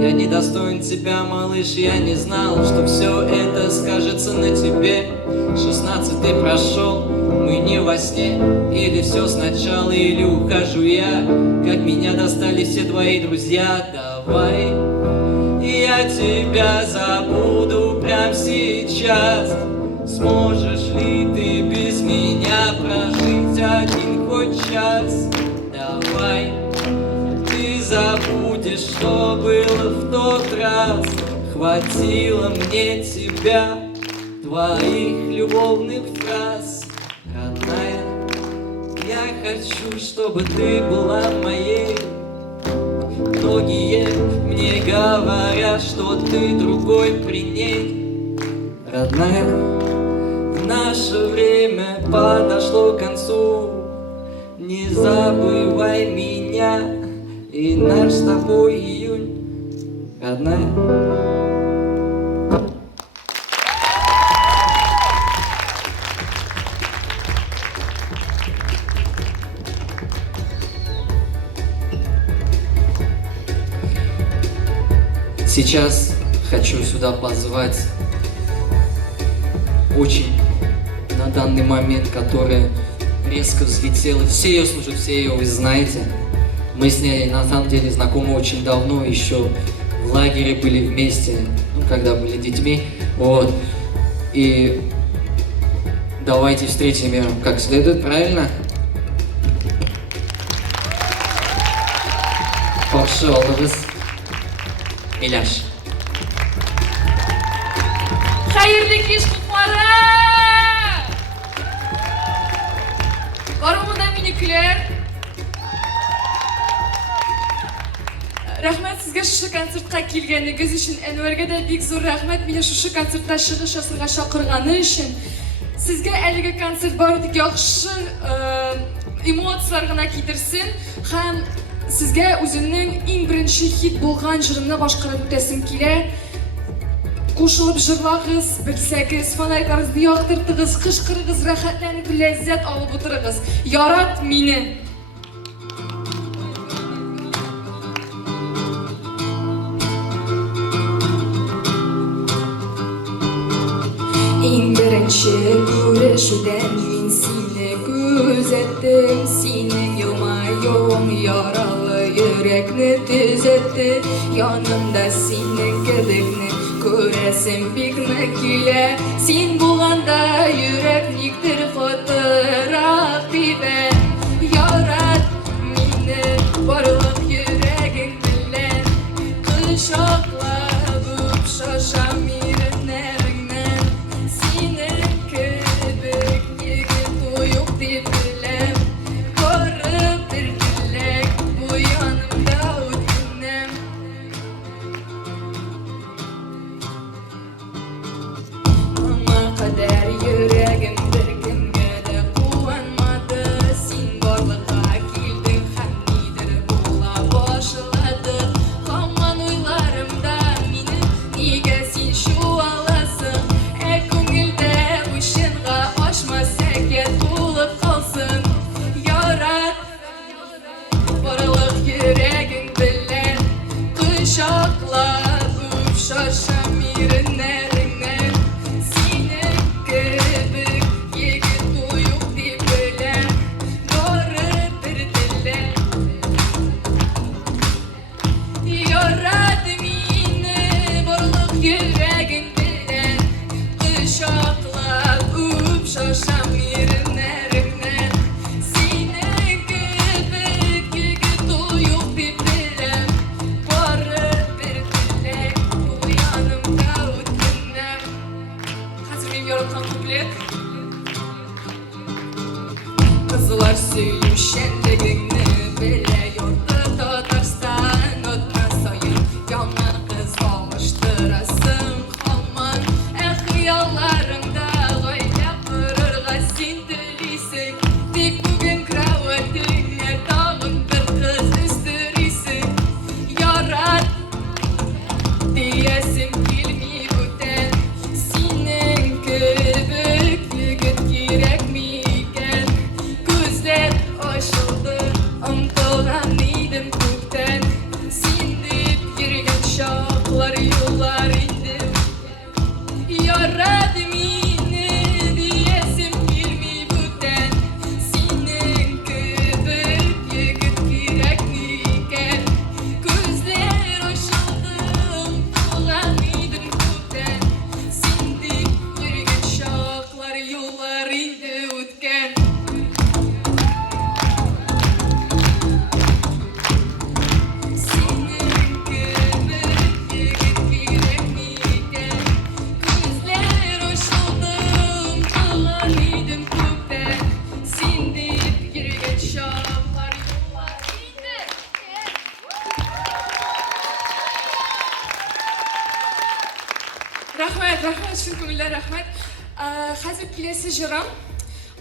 Я недостоин тебя, малыш, я не знал, что все это скажется на тебе. 16-й прошел, мы не во сне. Или все сначала, или ухожу я. Как меня достали все твои друзья. Давай я тебя забуду прямо сейчас. Сможешь ли ты без меня прожить один хоть час? Давай ты забудешь, что было в тот раз. Хватило мне тебя, твоих любовных фраз. Родная, я хочу, чтобы ты была моей. Многие мне говорят, что ты другой при ней. Родная, наше время подошло к концу. Не забывай меня и наш с тобой июнь, родная. Сейчас хочу сюда позвать очень на данный момент, которая резко взлетела. Все ее слушают, все ее вы знаете. Мы с ней на самом деле знакомы очень давно, еще в лагере были вместе, ну, когда были детьми. Вот. И давайте встретим ее как следует, правильно? Qo'shni oldimiz Milash. Xayrli kech qutlari! Bormi miniklar? Rahmat sizga shu konsertga kelganingiz uchun. Anvarga da bek zo'r rahmat meni shu konsertda chiqish yasirga chaqirgani uchun. Sizga haligi konsert bordek yaxshi emotsiyalarga keltirsin ham sizga o'zimning eng birinchi hit bo'lgan jirimni boshqarib o'tasim kelar. Qo'shilib jig'lag'iz, bilsangiz, fanaylaringizni yoqtirtig'iz, qishqirig'iz, rohatlanib lazzat olib o'tirig'iz. Yorat meni. Eng birinchi ko'rishuvdan men seni kuzatdim, sening yomon yoğun yaralı yürekni düzeltti. Yanımda senin gibikni göresim bigme kile. Sen bulanda yürekliktir fotoğraf dibe. Yarat meni barlık yüreğin bilen. Kışakla bu şaşam irinlerinden. Senin kibik yigit uyuk dibilem. Korrup bir dilek bu yanımda utinem. Ama kader yüreğim bir günge de kuvvanmadı. Sen varlığa geldin hamnidir bula başladı. Kaman uylarımda meni nige sen şu alasın. Ko'ngilda o'shinga oshma seket to'lib qolsin. Yarat borliq yuraging bilan quchoqlab shosham irinlaringdan. Seni kibik yigit uyuq deb bilan borib bir dilak. Yarat meni borliq yuraging bilan quchoqlab shosham irinlaringdan. Seni kibik yigit uyuq deb bilan borib bir dilak bu yanimda o'tkinam. Hozir men yoritgan kuplet. Qizlar suyushganligingni bila yurdi Tatarston. O'tma sayin yomon qiz olishtirasың hamon. Xiyollaringda g'oyib qururg'a sen tilaysың. Tek bugun kravatingga tag'in bir qiz istiraysan. Yarat diyesim kelmay o'tan. Sening kibik yigit kerakmikan? Ko'zlar ochildi, umtilgan edim ko'kdan. Sen deb yurgan shoxlar yo'llar edi. Yarat meni diyesim kelmay o'tan. Sening kibik yigit kerakmikan? Ko'zlar ochildi, umtilgan edim ko'kdan. Sen deb yurgan shoxlar yo'llar edi o'tgan. Senin kibik yigit kerakmikan? Ko'zlar ochildi, umtilgan edim ko'kdan. Sen deb yurgan shoxlar yo'llar edi. Rahmat, chin ko'ngildan rahmat. Hozir kelasi jirim.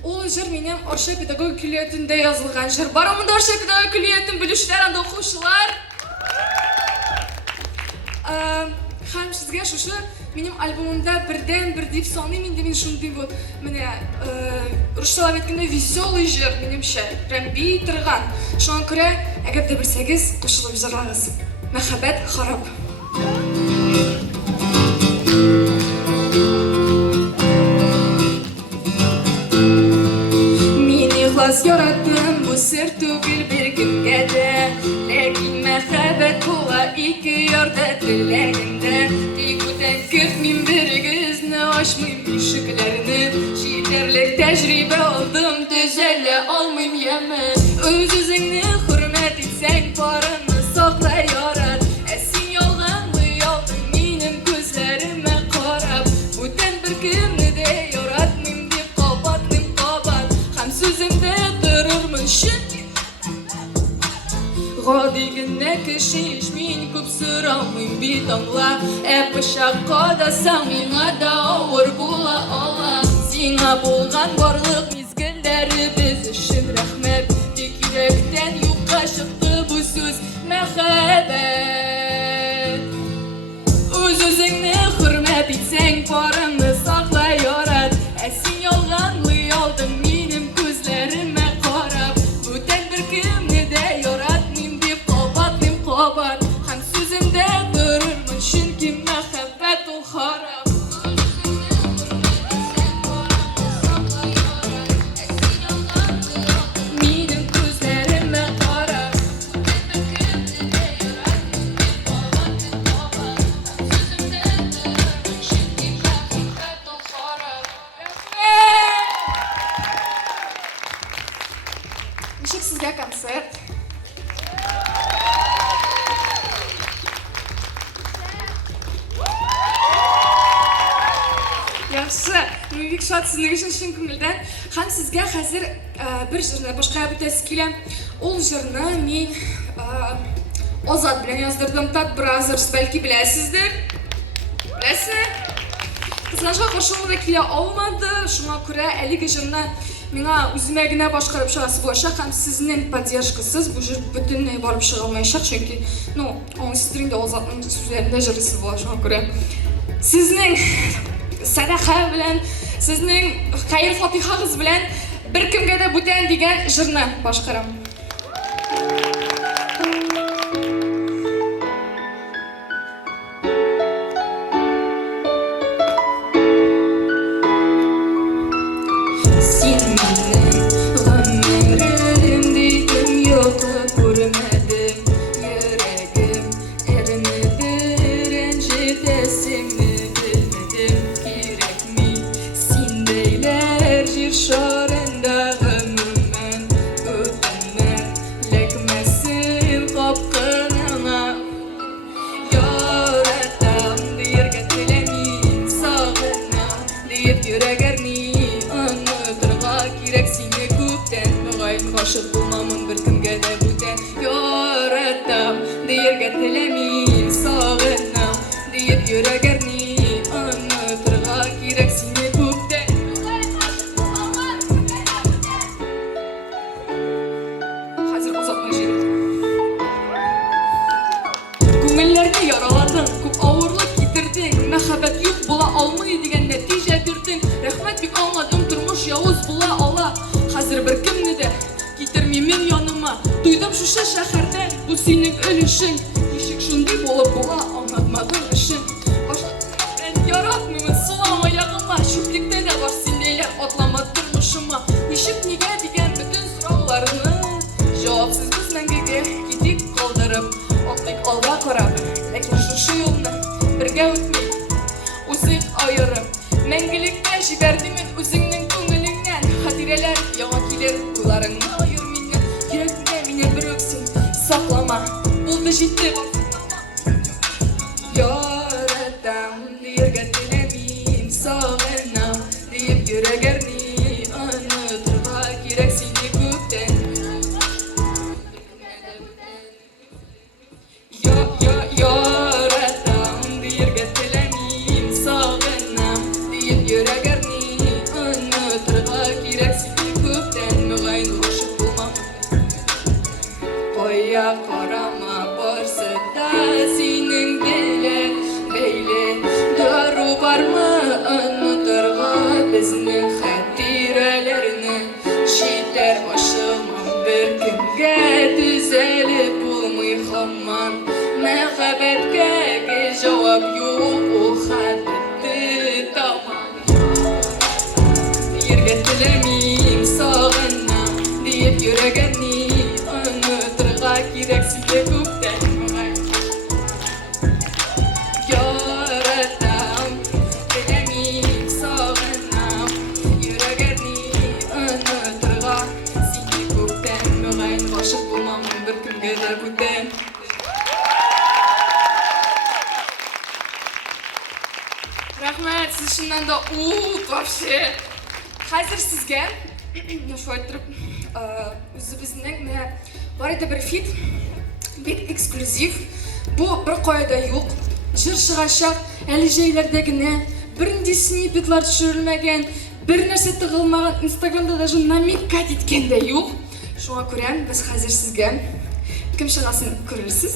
U jir mening o'sha pedagog kuliyatimda yozilgan jir. Baramunda o'sha pedagog kuliyatim bilishlar hamda o'quvchilar. Ham sizga shu mening albomimda birdan bir deb sonlayman deb men shunday bu. Mana rushlab aytganda веселый jir menimcha. Прям bitirgan. Shunga ko'ra agar da bilsangiz qo'shilib jirlarsiz. Muhabbat xarob. Men ixlos yaratdim bu sir tugul bir kimgadir. Lekin muhabbat bo'la ikki yorda tilagimda. Bekudan ko'p men birigizni ochmayman eshiklarini. Yetarlik tajriba oldim tuzala olmayman yaman. O'z-o'zingni hurmat etsang borini saqla yorat. Sen yolg'onmi yolding mening ko'zlarimga qarab. Budan bir kimni de yoratmayman deb qobatnim qobat. Ham so'zimda tururman shit. G'odigina kishish men ko'p so'ramayman betonla. Pishaqoda san menga da og'ir bo'la olar. Senga bo'lgan borliq mezgillari biz uchun rahmat. Yurakdan yo'qqa chiqdi bu so'z muhabbat. O'z-o'zingni hurmat etsang borimni saqla yorat. Sen yolg'onmi yolding mening ko'zlarimga qarab. Budan bir kimni de yoratmayman deb qobatnim qobat. Ham so'zimda tururman chunki muhabbat u xarob. Mening ko'zlarimga Жақсы, мен бик шат сіздің үшін шын көңілден. Һәм сезгә хәзер бер җырны башка бүтәсе килә. Ул җырны мин Азат белән яздырдым. Так Brothers, бәлки беләсездер. Беләсез? Кызганычка каршы ул да килә алмады. Шуңа күрә әлеге җырны миңа үземә генә башкарып чыгасы булачак һәм сезнең поддержкасыз бу җыр бөтенләй барып чыга алмаячак, чөнки, аңлыйсыздыр инде Азатның сүзләрендә җырлыйсы була, шуңа күрә. Сезнең садака белән, сезнең хәйр фатихагыз белән бер кемгә дә бүтән дигән җырны башкарам. Aşık bulmamın bir kimge de бүтән Яратам, дiyerge теләмим сагынам Диеп йөрәгәрни Онытырга кирәк сине күптән Хәзер Азатның җире Күңелләрне яраладың, күп авырлык китердең Мәхәббәт юк була алмый дигән нәтиҗә бирдең Рәхмәт бик аңладым, тормыш явыз була ала Хәзер бер кемне дә китермим мин яныма Туйдым шушы шәһәрдә, бу синең өлешең Ничек шундый булып була, аңлатмадың эшең Башканың яратмыймын сылама ягыма Чүплектә дә бар синдәйләр атлама тормышыма Ничек нигә дигән бөтен сорауларны Җавапсыз без мәңгегә китик калдырып Атлыйк алга карап, ләкин шушы юлны бергә үтми Үзек аерып, мәңгелеккә җибәрдем мин үзеңнең күңелеңнән Хатирәләр яңа килер уйларыңны аюр миннән Йөрәгеңдә мине бер үксин саклама Булды җитте Яратам, диергә теләмим сагынам Диеп йөрәгәрни онытырга кирәк сине күптән Яратам, диергә теләмим сагынам Диеп йөрәгәрни онытырга кирәк сине күптән Мөгаен гашык булмам Кая карама барсы да синең белән бәйле Дару бармы онытырга безнең хатирәләрне Җитәр ашымам бер кемгә төзәлеп булмый һаман Мәхәббәткә җавап юк, ул хәббәтте тамам Йөргә теләмим сагынам Диеп йөрәгәрни онытырга кирәк сине күптән Яратам, теләмим сагынам Йөрәгәрни онытырга сине күптән Мөгаен гашык булмамын бер кемгә дә бүтән Рәхмәт, сіз шыннан да вообще Хәзер сезгә шулай торып үзебезнең бар иде бер фит бик эксклюзив Бу бер кайда юк җыр чыгачак әле җәйләрдә генә бернинди снипетлар төшерелмәгән бер нәрсә тыгылмаган Инстаграмда даже намекать иткән дә юк Шуңа күрә без хәзер сезгә кем чыгасын күрерсез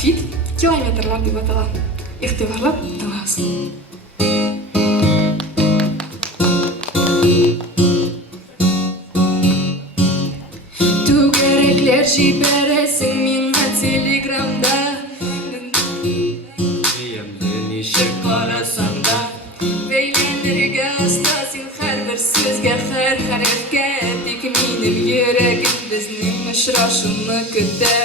Фит километрлар дип атала Игътибарлап тыңлагыз Түгәрәкләр җибәрәсең миңа телеграмда Өемне ничек карасаң да Бәйләнергә аста син һәрбер сүзгә, һәр хәрефкә Тик минем йөрәгем безнең очрашуны көтә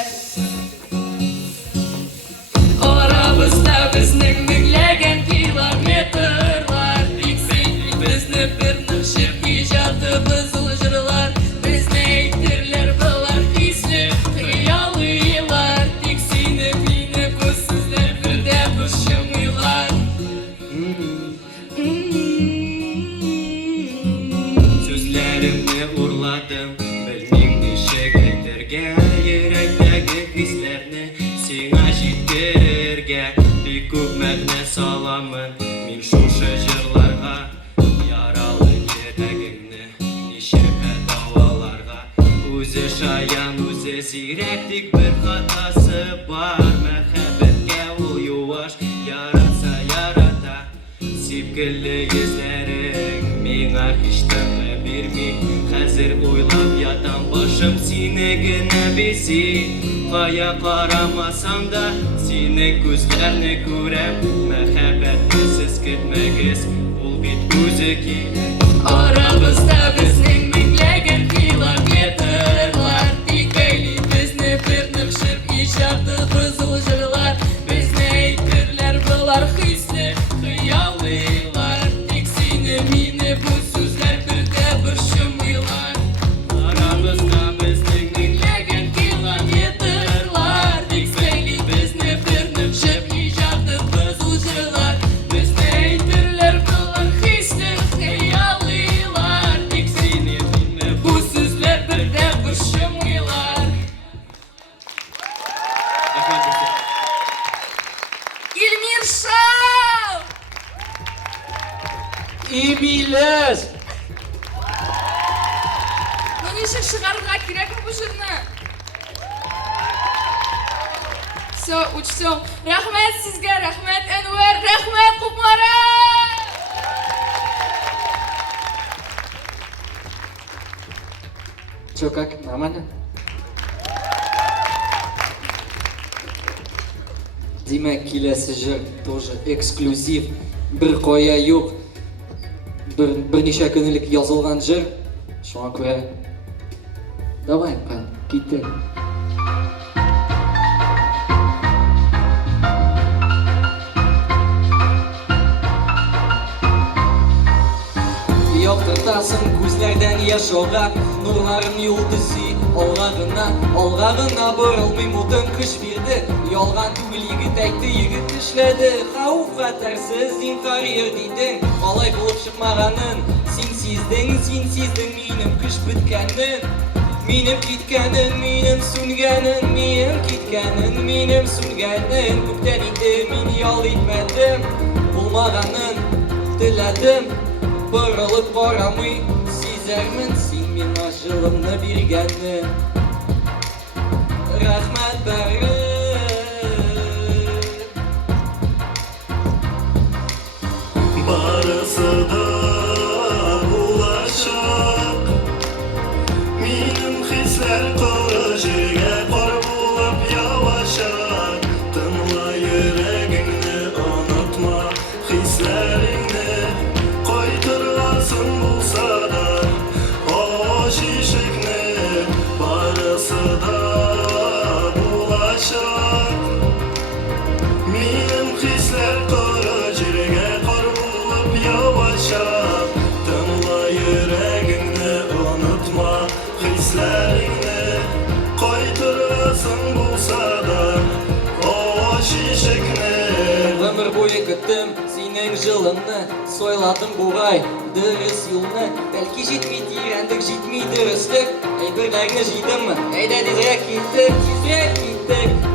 Арабызда безнең меңләгән километрлар Тик син безне бер ныжып иҗатыбыз ул җырлар Безне әйтерләр болар хисле хыялыйлар Тик сине мине бу сүзләр бердә борчымыйлар Seni urladım bilmem nişek eterge Yürekteki hislerini Sina jittirge Bir köp məğne salamın Min şuşa jırlarga Yaralı yüreğimni Nişe davalarga Uze şayan uze zireptik bir hatası var Mehabetke ul yuvaş Yaratsa yarata Sipkilli yüzlerin Mina hiç tövbe birmi Hazır uylap yatan başım Sine gene bisi Kaya karamasam da Sine gözlerini görem Mehabetsiz gitmegiz Ul bit gözü kile Aramızda bizning minglagan kilometrlar Tikayli bizni bir nıqshib ichardi buzul jig'lar Bizni aytirlar bular hisli xiyolilar Tik seni meni bu so'zlar birda bir shumiylar Aramızda bizning minglagan kilometrlar Tikayli bizni bir nıqshib ichardi buzul jig'lar Bizni aytirlar bular hisli xiyolilar Tik seni meni bu so'zlar birda bir shumiylar Ilmir Show! Эмилес! Ну ничек шығарырға керекпі бұл жырны? Все, учтем. Рахмет сізге, рахмет Әнуар, рахмет Құпмара! Чё, как? Нормально? Демек, келесі жыр тоже эксклюзив. Бір қоя жоқ. Бірнеше күнілік жазылған жыр. Шоңа көре. Давай, қан, кеттік. Yoqtыртасың көзлерден яш оғақ Нұрларын юлдызы Алғағына бұрылмай мұдын күш берді Ялған түгіл егіт әйтті егіт ішледі Қауып қатарсыз зинқар ердейдің Қалай болып шықмағанын Сен сездің менің күш біткәнін Менім кеткәнін, менім сүнгәнін Менім кеткәнін, менім сүнгәнін Көптен иді мен ял етмәдім Болмағанын тіләдім Бұрылып барамай сезермін Сен мен ажылымны бергәнін Рахмет бәрін Барысы да болашақ Менің хислер құры жерге қор болып явашақ Тыңла жүрегіңді ұнытма хислеріңді Қойтырғасын болса да о шешекні Барысы да болашақ Менің хислер құры жерге қор болып явашақ Тыңла жүрегіңді ұнытма хислеріңді Қойтырғасын болса да о шешекні Өмір бойы күттім сенің жылыңны Сойладым бұғай дұрыс юлны Бәлки жетмейді ерәндік, жетмей дұрыстық Әйбірлеріні жидым, әйді тезірек кеттік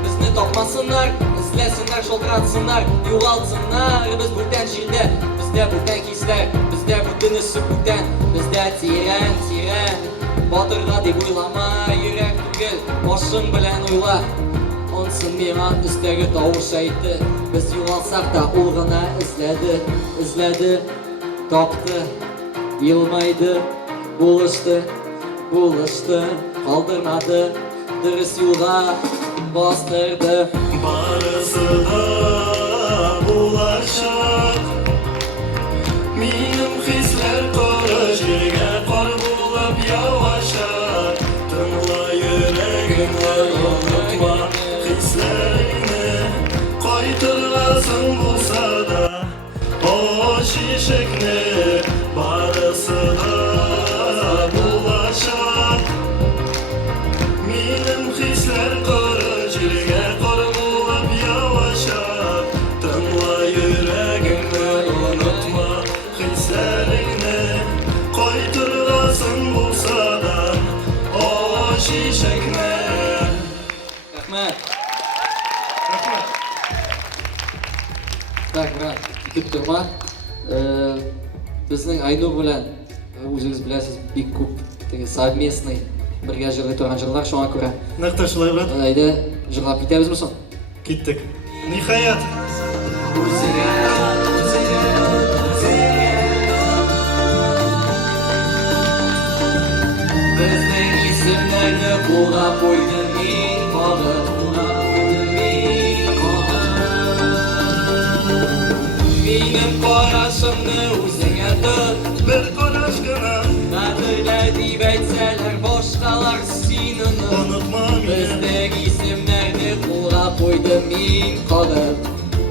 Бізді тапмасынар, ізләсінар, шолдыратсынар Юғалтсынар, біз бұлтан жерді Бізді бұлтан кестер, бізді бұлтын үсі бұлтан Бізді тирен Батырға деп ойлама, үйрек түгіл Башың білән ойла Онсын маған үстегі тауыш айтты Біз юғалсақ та ол ғана ізләді Тапты, елмайды, болышты Қалдырмады, дұрыс юлға бастырды Барысы да болашақ Менің хислер құры жерге қор болып явашақ Тыңла жүрегіңді ұнытма хислеріңді Қойтырғасын болса да о шешекні Барысы да болашақ Менің хислер құры жерге қор болып явашақ Тыңла жүрегіңді ұнытма хислеріңді Қойтырғасын болса Так, брат, күтіп тұрма. Біздің Айнур білән, өзіңіз білесіз, бик көп совместный бірге жырлай тұрған жырлар, шоңа көре. Нақташылай, брат. Айда жырлап кетеміз бе соң? Кеттік. Нихаят. Біздің есімдерді қолға қойды мен қағып, Менің қарашымды өзіңе тұт, Bir konaş gına. Қадірлі деп айтсалар бошқалар сені ұнып. Unutma meni. Біздің есімдерді қолға қойды мен қағып,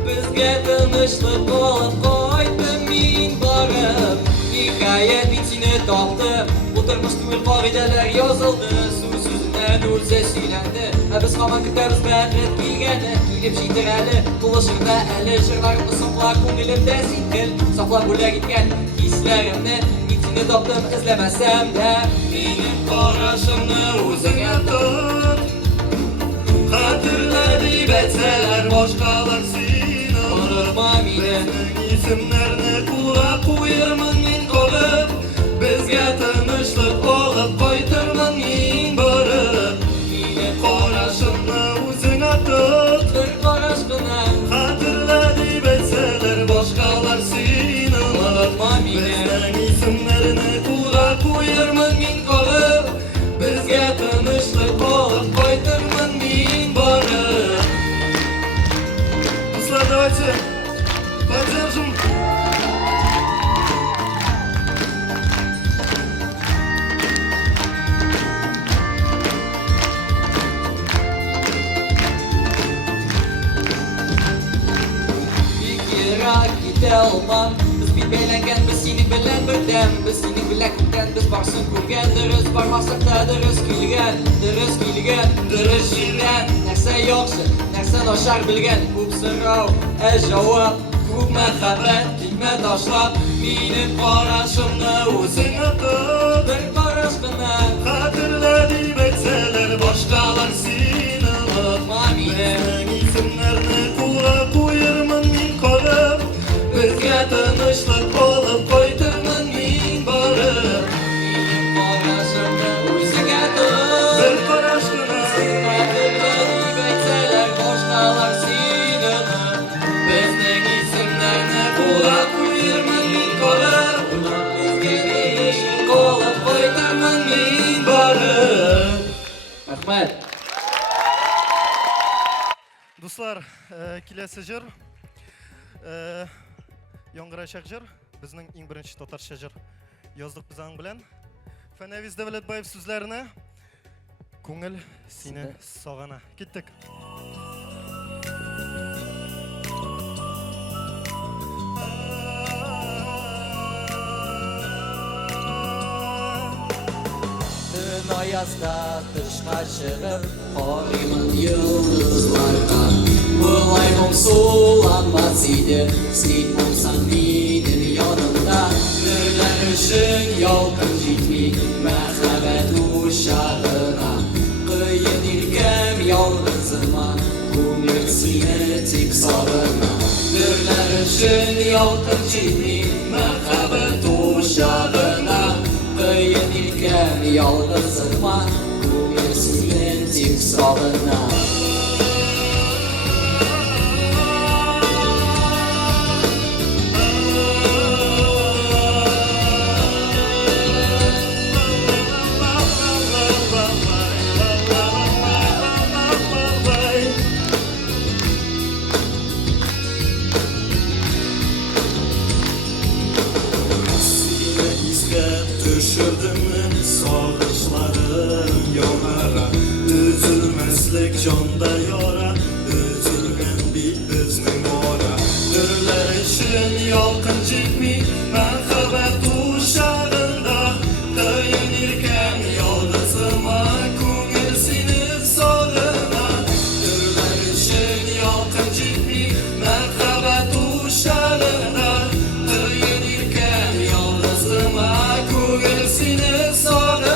Бізге тынышлық болып қойды мен барып. Nihayet мен сені таптым, отырмыш түгіл қағидалар yazıldı. Сөзінен өзі сөйленді, біз қаман күтеміз бәрі келгені. Келіп жетір әлі, бұлышырда әлі жырларымды сақла көңілімді сеткіл. Сақла бөлі кеткен кесілерімді, мен сені таптым ізлемәсем де. Менің қарашымды өзіңе тұт, Hatırla deyip etseler boşkalar seni. Unutma meni. Bizning isimlerini kulağa koyarman men qolib. Bizga tinchlik olib qaytarman men borib. Menің Qarashimni o'zingga tut. bir qarashqina Hatırla deyip etseler boşkalar seni. Unutma meni. Bizning isimlerini kulağa koyarman men qolib. Bizga tinchlik olib qaytarman men borib. Ruslar, давайте поддержим. Fikirga kete olmam. Biz bitbeylengen, biz seni bilen birden. Biz seni bilekten, biz barsın kurgen. Dürüst barmasak da dürüst kilgen. Dürüst kilgen, dürüst kilgen. Nerse yoksa, nerse doşar bilgen. Kup sırav, cevap. Kup mehabet, kilme taşlap. Benim qarashimni o'zingga tut. Bir qarashgina Hatırla deyip etseler boşkalar seni. unutma meni. Bizning isimlerini kulağa koyarman men qolib. Bizga tinchlik olib qaytarman men borib. Benim qarashimni o'zingga tut. Bir qarashgina Qadrlab aytsalar boshqalar seni unut. Bizning isimlarni kulağa koyarman men qolib. Bizga tinchlik olib qaytarman men borib. Rahmat. Do'stlar, kelasi jir Yong'irashaq jir, bizning eng birinchi totarscha jir. Yozdik biz ang bilan. Fanaviz Davlatboyev so'zlarini Ko'ngil seni sog'ana. Ketdik. Dün ayazda dışqa шығып, қараймын yıldızlarga. Бұлай мұңсуланмас еді, сен болсаң менің янымда. Нұрлар үшін ялқын жетмей, махаббат ошағына. Қиын еркем ялғызыма, көңіл сені тек сағына. Нұрлар үшін ялқын жетмей, махаббат ошағына. Қиын еркем ялғызыма, көңіл сені тек сағына. Düşürdüm sağışlarım yollara. Üzülmezlik jonda yora, üzülgen bir bizning ora. Nurlar için yolqin jetmey, marhabat uşağında. Dayanırken yolg'izima, ko'ngil seni sog'ina. Nurlar için yolqin jetmey, marhabat uşağında. Dayanırken yolg'izima, ko'ngil seni sog'ina.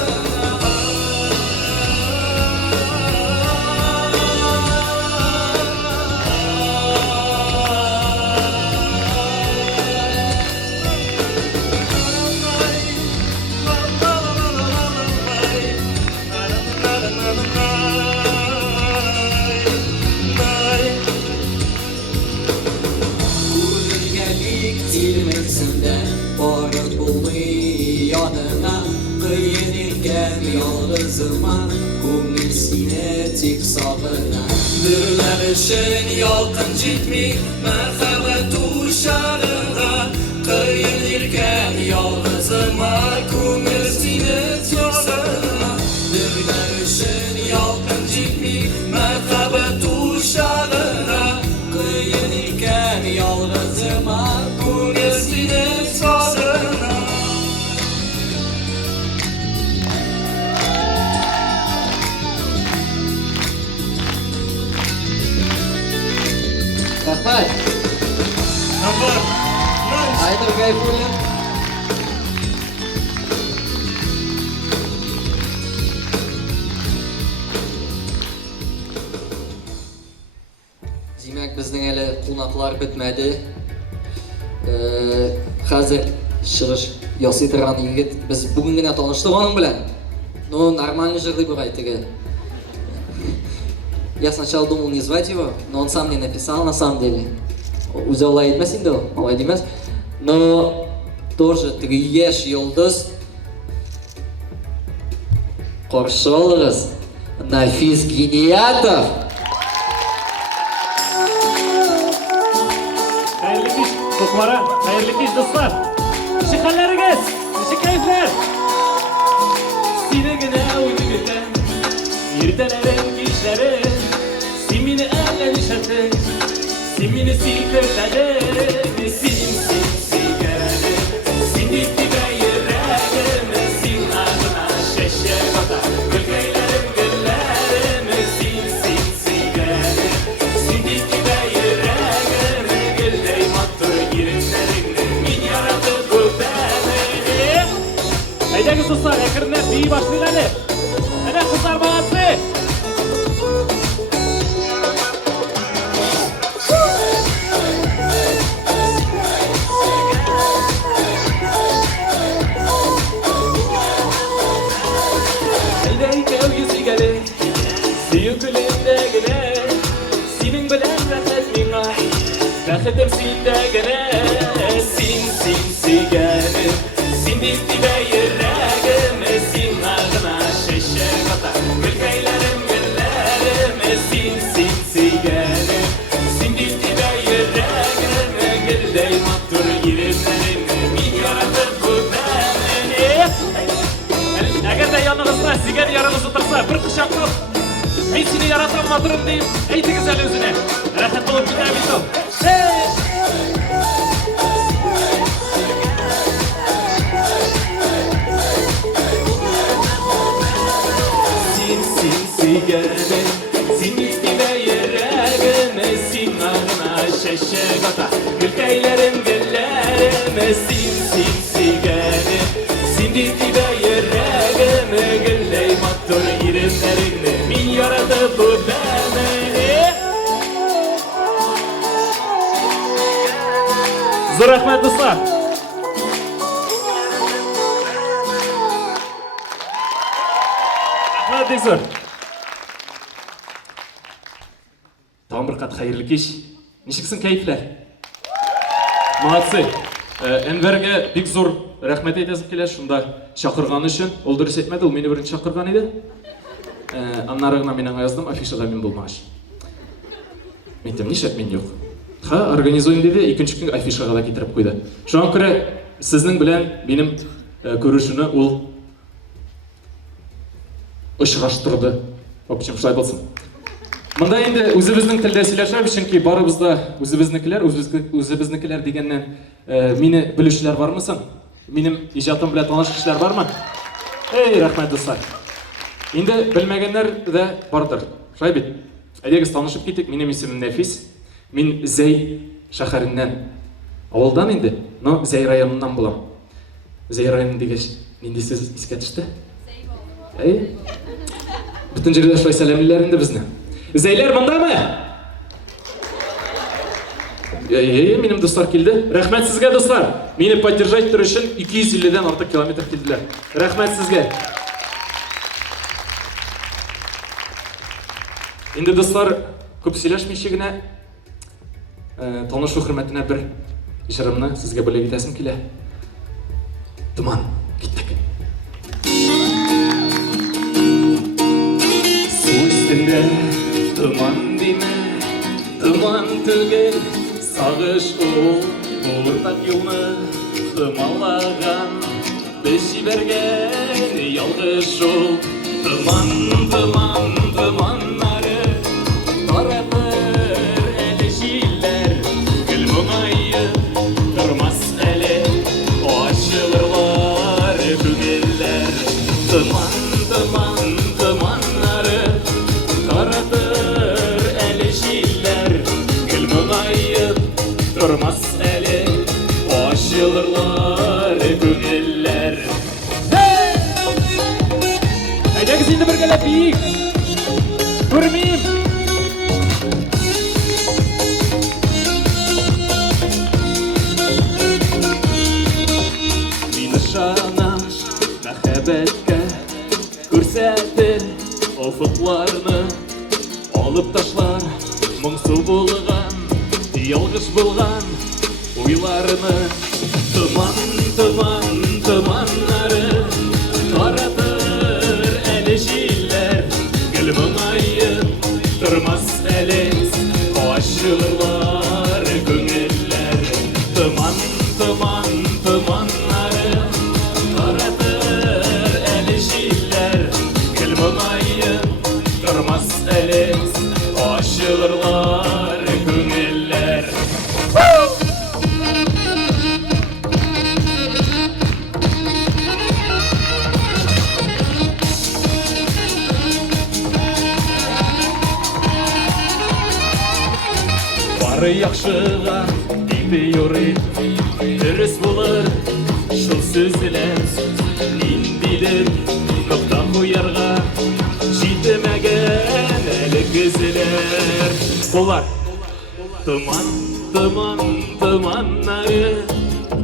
үшін ялқын жетмей махаббат ушағына қиын еркем ялғызыма көңіл сені сағына Ділдар үшін ялқын жетмей махаббат ушағына қиын еркем ялғызыма көңіл сені сағына Рахмат. Number 9. Айдар Гайфуллин. Демек, біздің әлі қонақлар бітмеді. Қазір шығыш ясый тұрған егет. Біз бүгін генә таныштық оның білән. Но нормальный жырды бұрайтығы. Я сначала думал не звать его, но он сам мне написал на самом деле. Узел айтмас инде ол, алай демес. Но тоже триеш йолдыз. Қаршы алыңыз, Нафис Гениятов. Hayırlı iş dostlara, hayırlı iş dostlar. Işık halleriniz, ışık keyifler. Sine gene uydu biten, yirtelerin kişleri. Simini ellen işletin, simini silkerlerin. Sim sigari, sinirti gayrerim. Sim adına şeşe kota, gülgeylerim güllerim. Sim sigari, sinirti gayrerim. Gülley mattur girinlerini, min yaradı bu beni. Haydi dostlar, yakırınlar iyi başlayalım. Hadi kızlar bağırsın. Rahatım sindagane, sin sigane, sin distibe yerragım, sin ağına şeşer kata, gülkeylerim güllerim, sin sigane, sin distibe yerragım, gülley mattur girimlerim, min yaratıp bu beni. Eğer de yanınızda sigar yaranız otursa bir kışaklık, ey seni yaratan matırım deyip, eytiniz el özüne, rahat olup gider bitim. Sigara, sin istime yeragım, sin ağına şeşe kota, gülkeylerim güllerim. Sin sigara, sin istime yeragım, gülley mattur girimlerim, min yaradı bu beni. Zor rahmet dostlar. Rahmet zor. Tamam bir kat hayırlı kеш. Нешіксің keyifler? Молодцы. Enver'ge big zor rahmet eylesin келеш. Şunda şakırgan үшін. Ол дұрыс etmedi, ол meni birinci şakırgan еді. Аннарығына мен аңайыздым, афишаға мен болмағаш. Мен тем нешет мен жоқ. Ха, организуем деді, екінші күн афишаға да кетіріп қойды. Шоған көрі, сіздің білән менің көрішіні ол ұшығаштырды. Общем, шылай болсын. Мында енді өзіміздің тілде сөйлешіп, чөнки барыбызда өзіміздікілер дегеннен мені білушілер бар мысын? Менің ижатым біле таныш кішілер бар ма? Ей, рахмет достар. Енді білмегендер де бардыр. Шай бет. Әдегіз танышып кеттік, менің есімім Нәфис. Мен Зәй шәһәрінен, ауылдан енді, но Зәй районынан болам. Зәй районы дегеш, менде сіз еске түсті? Әй? Бүтін жерде шылай сәлемлілерінде бізді. Зәйлер мұнда ма? Менің достар келді. Рахмет сізге достар. Мені поддержать тұру үшін 250-ден артық километр келділер. Рахмет сізге. Енді достар, көп сөйлешмейшігіне танышу хұрметіне бір жырымны сізге бөлек етесім келе. Думан, кеттік. Су үстінде тұман дейме, Тыман түгел сағыш ол ортақ юлны тымалаған біз жіберген ялғыш жол тыман тыманнары таратыр әлі жилер гүл мұңайы тұрмас әлі ашылырлар көңіллер тыман тыманнары таратыр әлі жилер гүл мұңайы тұрмас әлі ашылырлар көңіллер Әйдәгіз енді біргелеп биік көрмейм Мені жанам мәхәббәткә күрсәтер офыкларны алып ташлар моңсу булган ялгыш булган уйларны тыманнары таратыр әлі жилер гүл мұңайы тұрмас әлі ашылырлар көңіллер тыманнары таратыр әлі жилер гүл мұңайы тұрмас әлі ашылырлар көңіллер Бары яқшыға дейді юри дұрыс болыр шыл сөзілер мен біліп нұқта қоярға жетімәген әлі көзілер олар тыманнары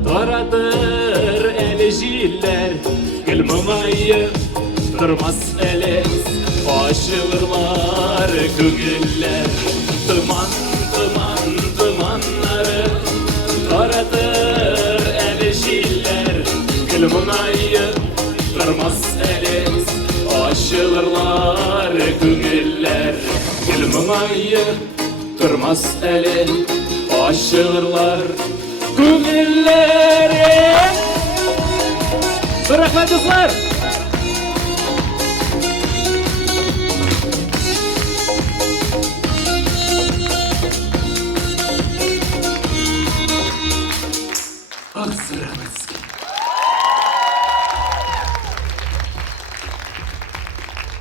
таратыр әлі жилер гүл мұңайы тұрмас әлі ашылырлар көңіллер тыманнары таратыр әлі жилер гүл мұңайы тұрмас әлі ашылырлар көңіллер гүл мұңайы тұрмас әлі ашылырлар көңіллер рахмет достар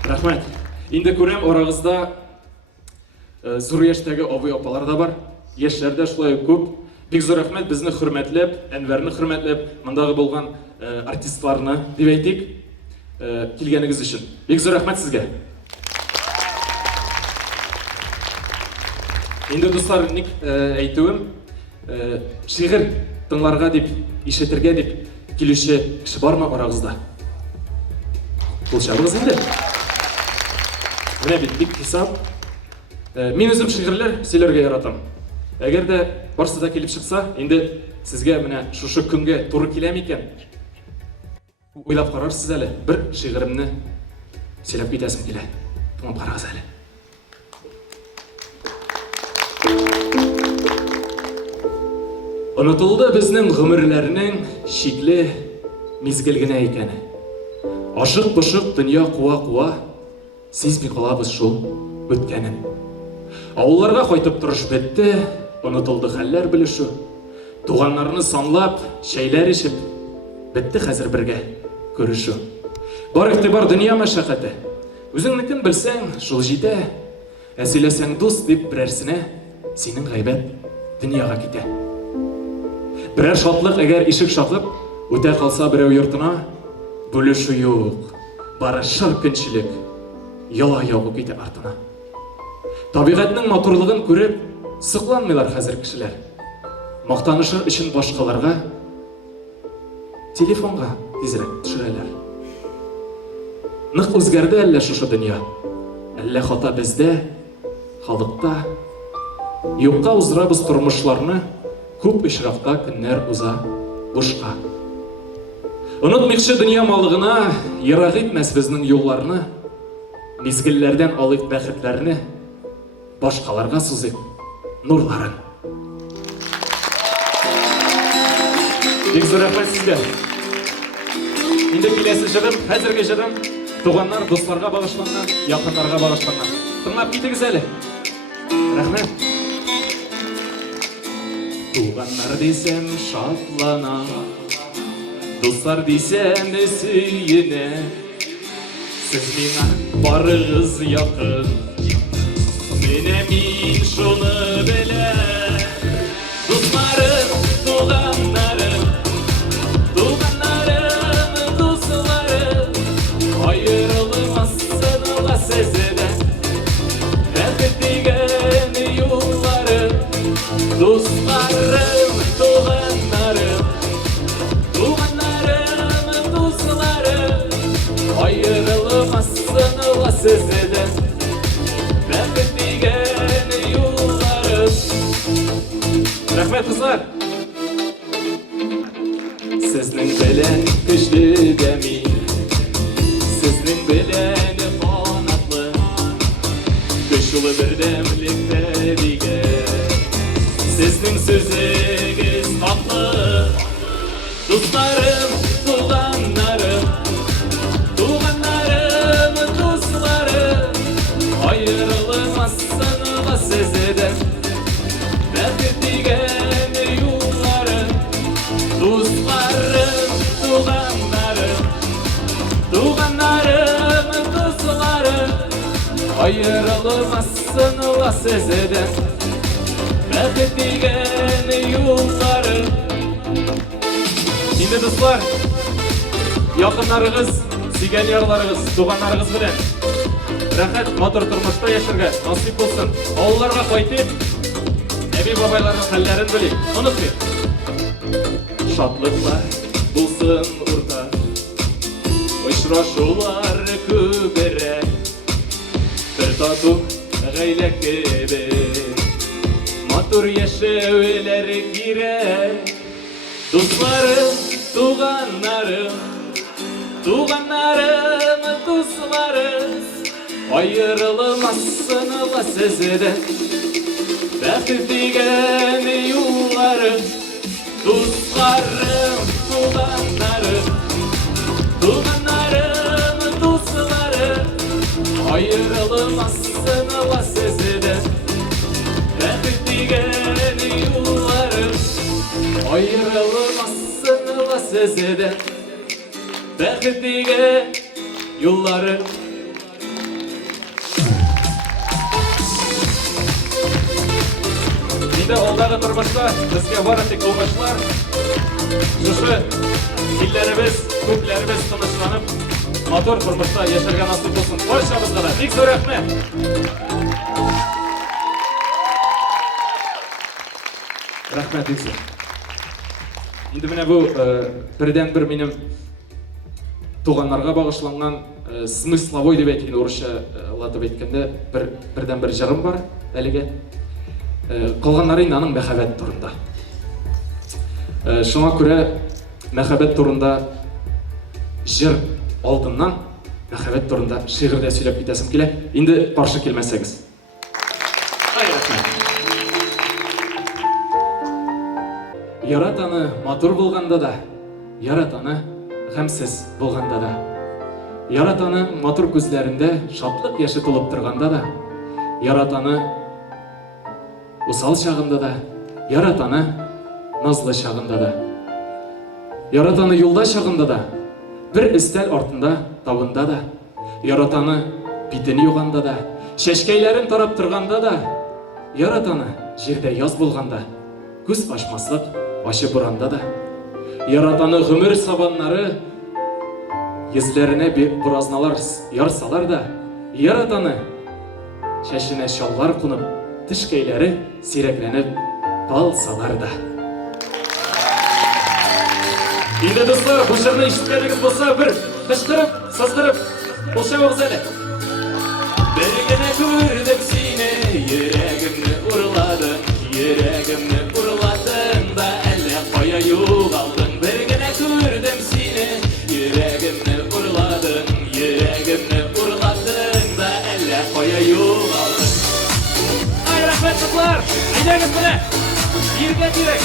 Рахмет. Енді көрем орағызда зұр ештегі обой опалар да бар. Ешлерде шулай көп. Бек зор рахмет бізді хүрметлеп, әнвәрні хүрметлеп, мұндағы болған артистларны деп әйтейік келгеніңіз үшін. Бек зор рахмет сізге. Енді достар, әйтуім, шиғыр тыңларға деп, ишетерге деп келуші кіші бар ма орағызда? Бұл шабығыз енді? Міне беттік хисап. Мен өзім шиғырлер селерге яратам. Әгер де барсыда келіп шықса, енді сізге міне шушы күнге туры келем екен. Ойлап қарарсыз әлі, бір шиғырымны селеп кетесім келе. Тыңлап қарағыз әлі. Ұнытылды біздің ғұмырлерінің шиклі мезгілгіне екені. Ашық-бұшық дүния қуа-қуа, сезбей қалабыз шул өткенін. Ауылларға қойтып тұрыш бетті, ұнытылды хәлләр білішу. Туғанларыны санлап, шәйләр ішіп, бітті қазір бірге көрішу. Бар иқтибар дүния мәшәқәті. Өзіңнікін білсәң, шул жите. Әсілесәң дос деп бірәрсіне, сенің ғайбет дүнияға кете. Бірәр шатлық әгер ишік шақып, өте қалса біреу йортына, бөлішу йоқ, бары шыр күншілік, яла яғы кете артына. Табиғатның матурлығын көріп, сықланмайлар қазір кішілер. Мақтанышы үшін башқаларға, телефонға тезірек түшірелер. Нық өзгерді әлі шушы дүния, әлі қата бізде, халықта, юққа ұзырабыз тұрмышларны, көп үшірақта күннер ұза бұшқа. Ұнытмекші дүния малығына, ерақ етмәс біздің yollarını, мезгіллерден алып бәхетлеріні, башқаларға сузып, нурларын. Бек зор рахмет сізге. Енді келесі жырым, қазіргі жырым туғандар, достарға бағышланған, якындарға бағышланған. Тыңлап кетіңіз әлі. Рахмет. Туғандар десем шатлана, достар десем сүйіне, сіз меңа барығыз яқын, мене мен шуны біле. Достарым, туғандарым, достарым, айырылмасын ла сезеді, бәхет деген юллары. Dostlarım, tuğanlarım, dostlarım, ayrılmazsın la sizden, bәхет деген yollarım. Rahmet kızlar. Sizning bilen güçlü demin, sizning bilen qanatlı, güçlü birdemlikte digen. Sizning sözünüz tatlı, dostlarım, tuğanlarım, dostlarım, ayrılmazsın la sizden, bәхет деген yollarım. Dostlarım, tuğanlarım, dostlarım, ayrılmazsın la sizden, бәхет деген yolları. Şimdi dostlar, yakınlarınız, suygan yarlarınız, tuğanlarınız bilen рахат матур turmushda yasharga nasib bo'lsin. Ovullarga qaytib, Nabi babaylarning hallарын bilib, unutmayın. Şadlıklar bulsun orta, uçraşular kübere, bir tatu gayle kebe. Matur yaşevler gire. Dostlarım, tuğanlarım, dostlarım, ayrılmazsın la sizden, bәхет деген yollarım. Dostlarım, tuğanlarım, dostlarım, ayrılmazsın la sizden, bәхет деген yollarım. Ayrılmazsın la sizden, bәхет деген yollarım. Şimdi oldağı turbaşlar, bizge baratik olbaşlar. Şuшу illerimiz, köklerimiz tanışlanıp, motor turbaşta yaşarga nasip olsun. Barşamızga da bek zor rahmet. Rahmet deysiz. Şimdi mine bu birden bir benim туғанларға бағышланған смысловой деп айтқан орысша латып айтканда бірден бір жырым бар әліге. Қалғанлары аның мәхәббәт турында. Шуңа күрә мәхәббәт турында жыр алдыннан мәхәббәт турында шигырьдә сөйләп китәсем килә. Инде каршы килмәсәгез. Яратаны матур булганда да, яратаны гамсез булганда да, яратаны матур күзләрендә шатлык яшы тулып торганда да, яратаны усал чагында да, яратаны назлы чагында да, яратаны юлда чагында да, бер өстәл артында табында да, яратаны битен юганда да, шәшкәйләрен тарап торганда да, яратаны җирдә яз булганда, күз ачмаслык ачы буранда да, яратаны гомер сабаннары йөзләренә буразналар ярсалар да, яратаны шәшенә шаллар кунып, тишкәйләре сирәкләнеп калсалар да. Инде достар, бу җырны ишеткәнегез булса, бер кычкырып, сыздырып, кулчабыгыз әле. Бер генә күрдем сине, йөрәгемне урладың, йөрәгемне урладың да әллә кая югалдың. Бер генә күрдем сине, йөрәгемне урладың, йөрәгемне урладың да әллә кая югалдың. Ай, рәхмәт кызлар, әйдәгез! Привет, Ирек!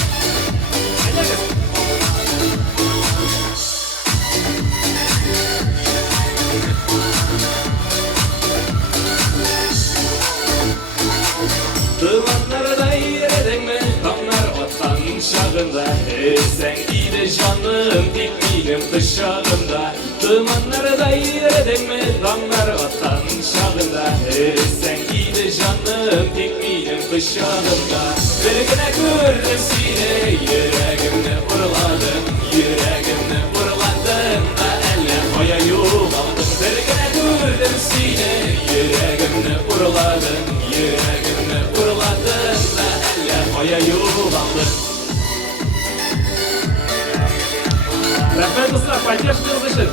Dumanlarda yerdin mi? Damlar atan şağında sen gide canım tekmilim dışarında. Dumanlarda yerdin mi? Damlar atan şağında sen gide canım tekmilim dışarında. Bir güne gördüm seni yüreğimde vurladın. Yüreğimde vurladın da elle koya yuvaldım. Bir güne gördüm seni yüreğimde vurladın. Yüreğimde vurladın da elle koya yuvaldım. Rahmet dostlar, поддерживаем için.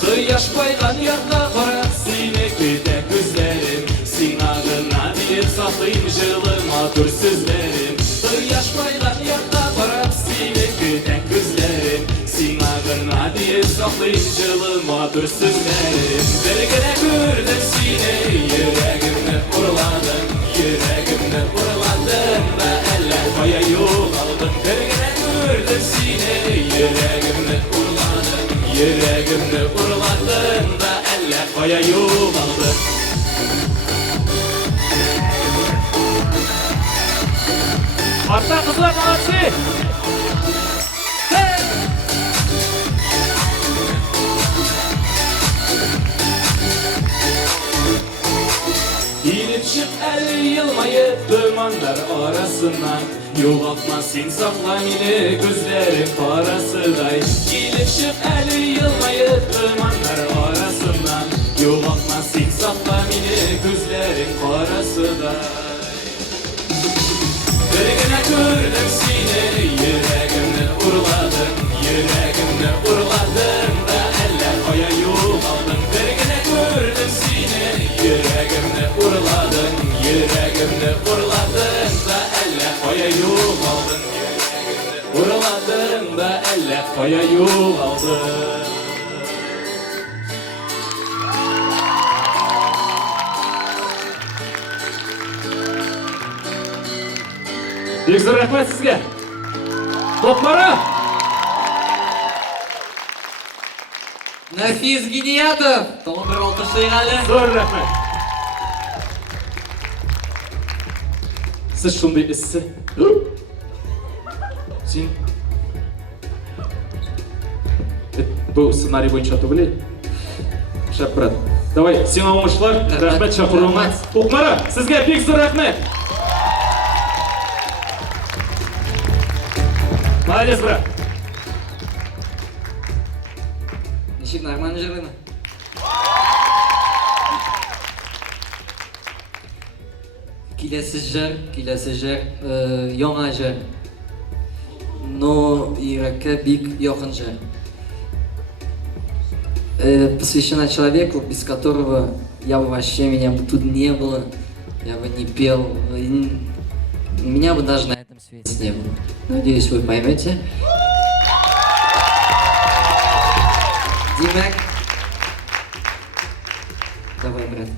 Kıyaş baygan yanına qarab seni küte gözlerim. Sinağına bir saklayım jılıma dur sözlerim. Kıyaş baygan yanına qarab seni küte gözlerim. Sinağına bir saklayım jılıma dur sözlerim. Bir güne gördüm seni yüreğimde vurladın. Yüreğimde vurladın da elle koya yuvaldım. Bir güne gördüm seni yüreğimde vurladın. Yüreğimde vurladın da elle koya yuvaldım. Artta kızlar ağası! Hey! İnip çık el yılmayıp dumanlar arasından. Yoğaltma sen sakla beni gözlerim parasıday. İnip çık el yılmayıp dumanlar arasından. Yoğaltma sen sakla beni gözlerim parasıday. Bir güne gördüm seni yüreğimde vurladın. Yüreğimde vurladın da elle koya yuvaldım. Bir güne gördüm seni yüreğimde vurladın. Yüreğimde vurladın da elle koya yuvaldım. Yüreğimde vurladın da elle koya yuvaldım. Büyük zor rahmet sizge. Toplara. Nafiz Gidiyatov. Tamam bir alkışlayalım. Zor rahmet. Siz şunday isi. Sen... Bu ssenariy boyunca atabilir. Şap brat. Давай, sen almışlar. Rahmet şapırılma. Toplara. Sizge büyük zor rahmet. Молодец, брат. Ничек, нормально жырыны? Келесі жыр, яңа жыр. Но йөрәккә бик якын жыр. Посвящена человеку, без которого я бы вообще, меня бы тут не было, я бы не пел, меня бы даже на этом свете не было. Надеюсь, вы поймете. Димек. Давай, брат.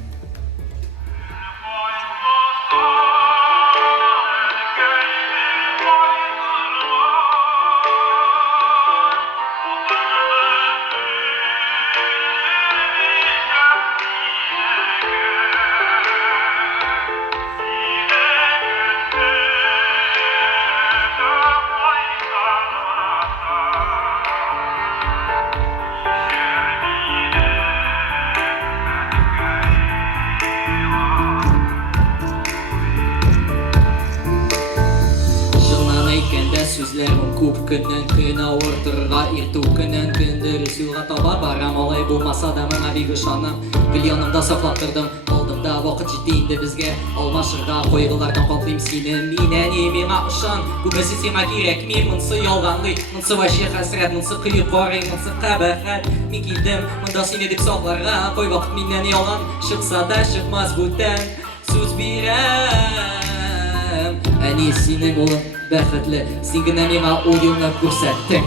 Сүзләрем күп көннән көн авыртырга иртү көннән көндерис юлга таба барам алай булмаса да моңа бик ышанам гел янымда саклап тордым алдымда вакыт җитте инде безгә алмашырга кайгылардан каплыйм сине миннән миңа ышан күбесе сиңа кирәкми монсы ялганлый монсы вачы хәсрәт монсы кыек карый монсы кабахәт мин килдем монда сине дип сакларга кай вакыт миннән ялган чыкса да чыкмас бүтән сүз бирәм әни синең улың бәхетле, син генә миңа уйыңны күрсәттең.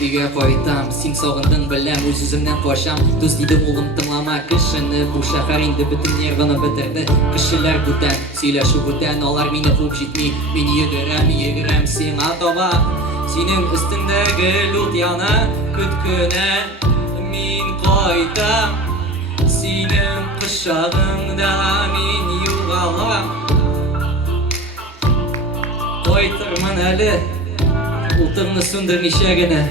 үйге қайтам, сен соғындың білем, өз өзімнен қошам. Дос дейді ұлым тыңлама кішіні, бұл шақар енді бүтін ерғыны бітірді. Кішілер бұтан, сөйлеші бұтан, олар мені қуып жетмей, мен егірем сен атова. Сенің үстіндегі лют яна күткіні, мен қайтам. Сенің құшағыңда мен юғалам. Қойтырмын әлі, ұлтырны сөндірмеше гіне,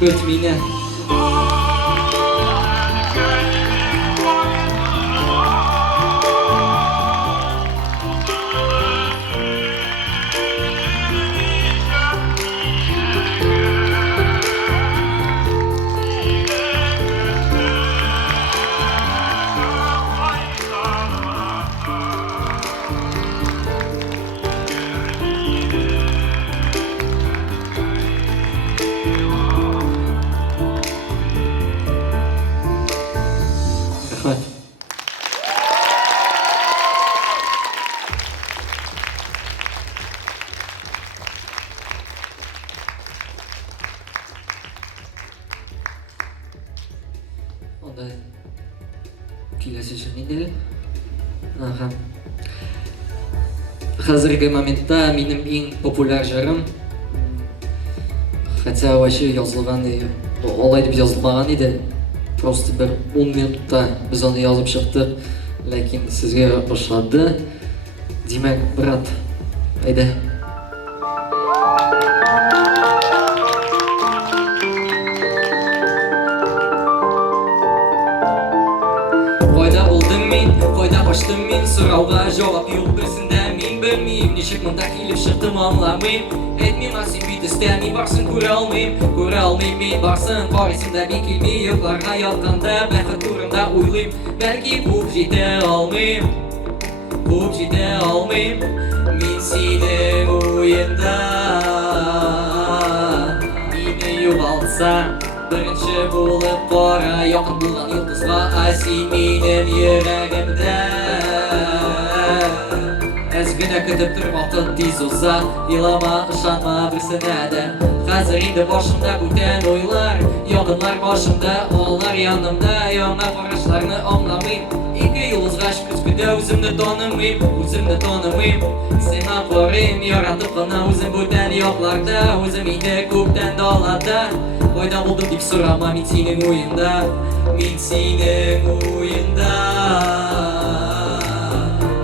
көт мені. Рахмет. Онда келесі жөнінен делі. Қазіргі моментта менің ең популяр жырым, хотя вообще жазылған, олай деп жазылмаған еді. Просто бір 10 минутта біз оны yazып шықтық, ләкин сізге ұшады. Демек, брат, айда. Қойда болдым мен, қойда қаштым мен, сұрауға жауап жоқ біздіңді мен білмейм. Нешік мұнда келіп шықтым аңламайм. Әйтмен сен бүйт істәмей барсын көре алмайм мен барсын. Қарайсында мен келмей ұйқларға ятқанда, бәқіт турында ойлайм. Бәлки қуып жете алмайм, мен сенің ойында. Мені юғалтса, бірінші болып қара, яқын болған йылдызға, сен менің жүрегімді. Әзгіні күтіп тұр вақыт тез ұза, илама, ұшанма бірсіне де. Қазір енді башымда көтен ойлар, яқынлар башымда, олар янымда. Яңа қарашларны аңламайм, екі йылдызға күткіде өзімді танымайм. Сен ақларым, яратып қына өзім көтен яқларда, өзім енді көптен далада. Қойда болдым деп сұрама, мен сенің ойында.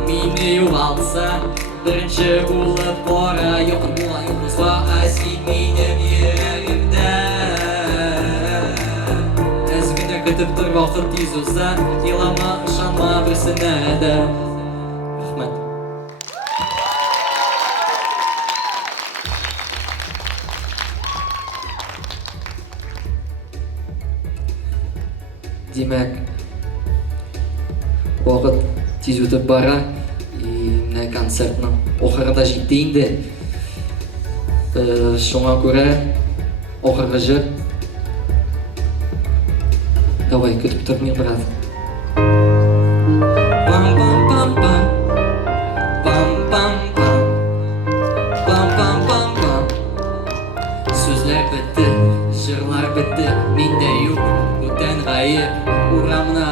Мені юғалса, бірінші болып қора, яқын болған йылдызға, сен менің жүрегімді. Әзгіні күтіп тұр вақыт тез ұза, илама, ұшанма бірсіне де. Рахмет. Демек, уақыт тез өтіп бара, мына концертның оқырында жетті енді. Шоңа көре оқырғы жыр. Давай, күтіп тұр мен, брат. Пам-пам-пам-пам, пам-пам-пам, пам-пам-пам-пам. Сөзлер бітті, жырлар бітті, менде yok, көтен ғайып. Урамына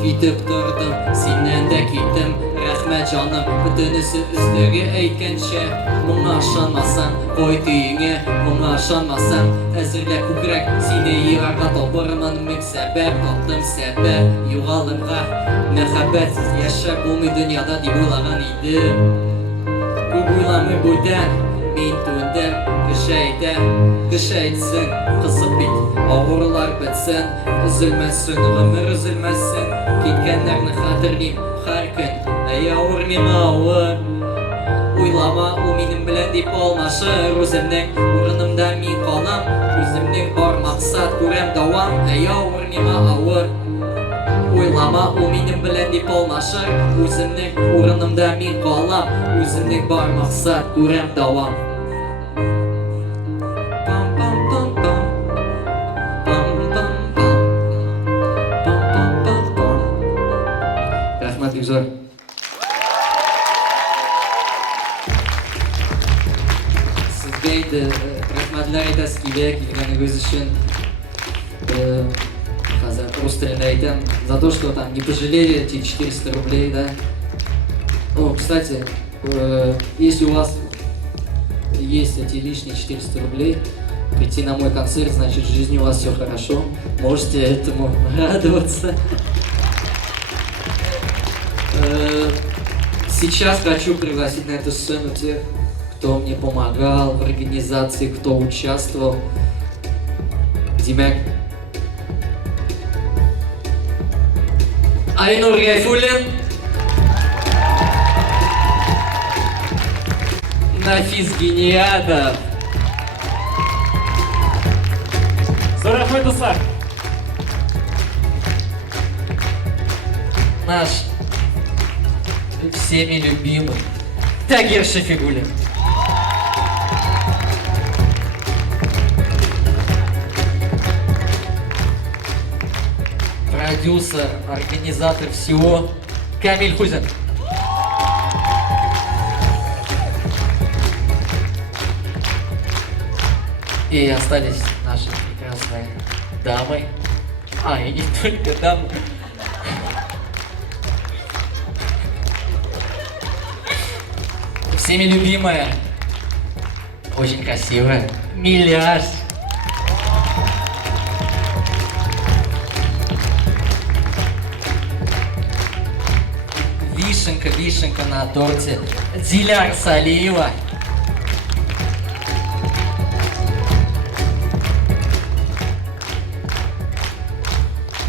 кетіп тұрдым, сенен де кеттім. Рахмет жаным, бүтінісі үздігі әйткенше. Мұңа шанмасаң, қой түйіңе, мұңа шанмасаң. Әзірле көкірек, сені ерарға толбырымын. Мен сәбәп таптым, сәбәп юғалымға. Мәхәббәтсіз яшап болмай дүнияда деп ойлаған едім. Көп ойламай бойдан, мен төндім. Кіші айтсын, қызық бет, ауырлар бітсін. Үзілмәсін, ғымыр үзілмәсін. Кеткендерні қатырлейм, har күн. Ауыр мен ауыр. Ойлама, ол менің білен деп алмашыр. Өзімнің орынымда мен қалам. Өзімнің бар мақсат, көрем давам. Ауыр мен ауыр. Ойлама, ол менің білен деп алмашыр. Өзімнің орынымда мен қалам. Өзімнің бар мақсат, көрем давам. Рахмет, Бекзор. Сізге еді, рахмет. рахматлар айтасыз келгеніңіз үшін. Қазір рус тілінде айтам. За то, что там не пожалели эти 400 рублей, да. О, кстати, если у вас есть эти лишние 400 рублей, прийти на мой концерт, значит, в жизни у вас все хорошо. Можете этому радоваться. Сейчас хочу пригласить на эту сцену тех, кто мне помогал в организации, кто участвовал. Демек, Айнур Гайфуллин, Нафис Гениадов, Зор рахмет, достар. наш всеми любимый Тагир Шафигуллин. Продюсер, организатор всего Камиль Хузин. И остались наши прекрасные дамы. А, и не только дамы. Всеми любимая, очень красивая Миляш. Вишенка на торте Диляр Салиева.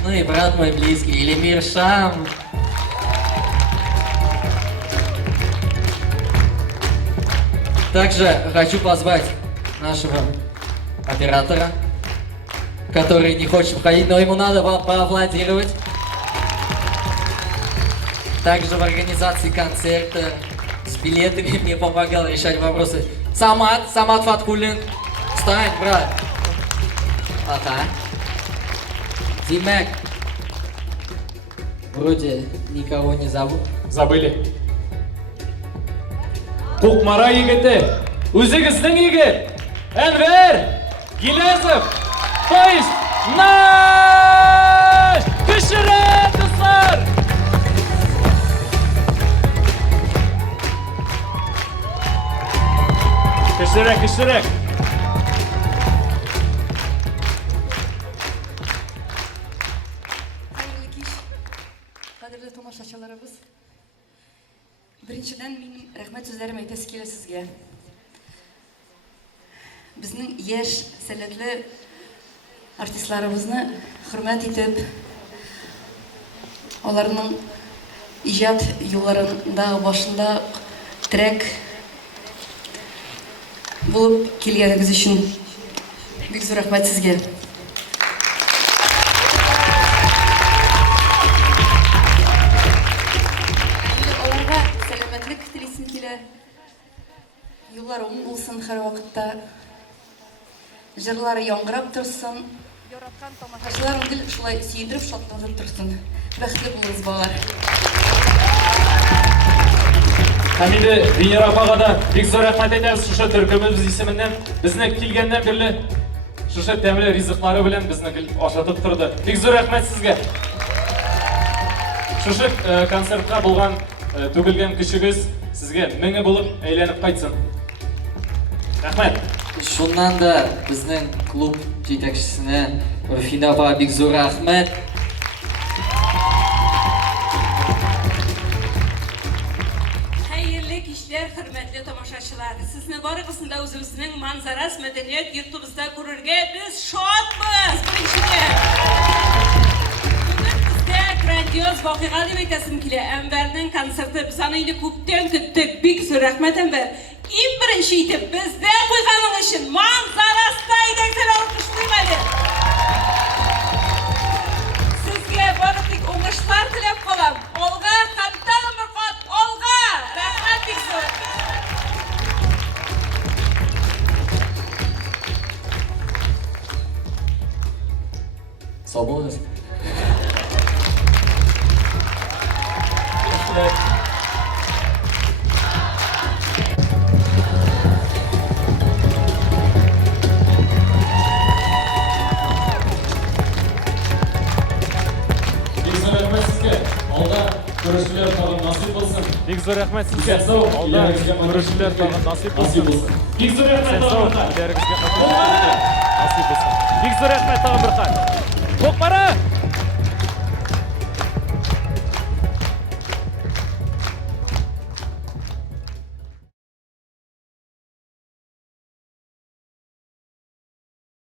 Ну и брат мой близкий Элемир Шам. Также хочу позвать нашего оператора, который не хочет входить, но ему надо поаплодировать. Также в организации концерта с билетами мне помогал решать вопросы Самат Фаткуллин. Встань, брат. Ага. Димек. Вроде никого не зовут. Забыли. Кукмара егеті, өзіңіздің егет, Әнвер, Гилязов, то есть наш! Кішірек, достар! Кішірек. Қайырлы кеш, қадірлі тамашашыларыбыз. Біріншіден менің рахмет сөздерім айтасы келі сізге. Біздің еш, сәлетлі артистларыбызны хөрмәт етіп, оларның ижад юлларында башында трек болып келгеніңіз үшін бик зур рахмет сізге. Оларға сәлеметлік тілесін келе, юллар оң болсын һәр вакытта, жырлары яңгырап тұрсын, яраткан тамашачыларын гел шулай сөйдіріп, шатланып тұрсын. Бәхетле булыгыз, балалар. Хәмиде Венер апаға да бик зор рахмет айтабыз шушы төркемебез исеменнән, безне килгәннән бирле шушы тәмле ризыклары белән безне ашатып торды. Бик зур рахмет сезгә. Шушы концертка булган түгелгән көчегез сезгә меңе булып әйләнеп кайтсын. Рахмет. Шуннан да безнең клуб җитәкчесенә Руфина апага бик зур рахмет. Хәерле кичләр, хөрмәтле тамашачылар. Сезне барыгызны да үзебезнең манзарас мәдәният йортыбызда күрергә без шатбыз. Беренчедән. Бүген бездә грандиоз вакыйга дип әйтәсем килә. Әнвәрнең концерты, без аны инде күптән көттек. Бик зур рәхмәт, Әнвәр. Иң беренче итеп бездә куйганың өчен манзараста идәңсел алкышлыйм әле. Сезгә барлык уңышлар теләп калам. Алга, каттагын бер кат, алга! Рәхмәт бик зур. Сау болыңыз. Алда көрішілер тағын насip болсын. Бек зор рахмет сізге. Сәт сау, Алда елімізге көрішілер тағын насип насip болсын. болсын. Бек зор рахмет Сәт тағын сау, бірқат. елдеріңізге насип болсын. Бек зор рахмет тағын бір хат. Тоқпары!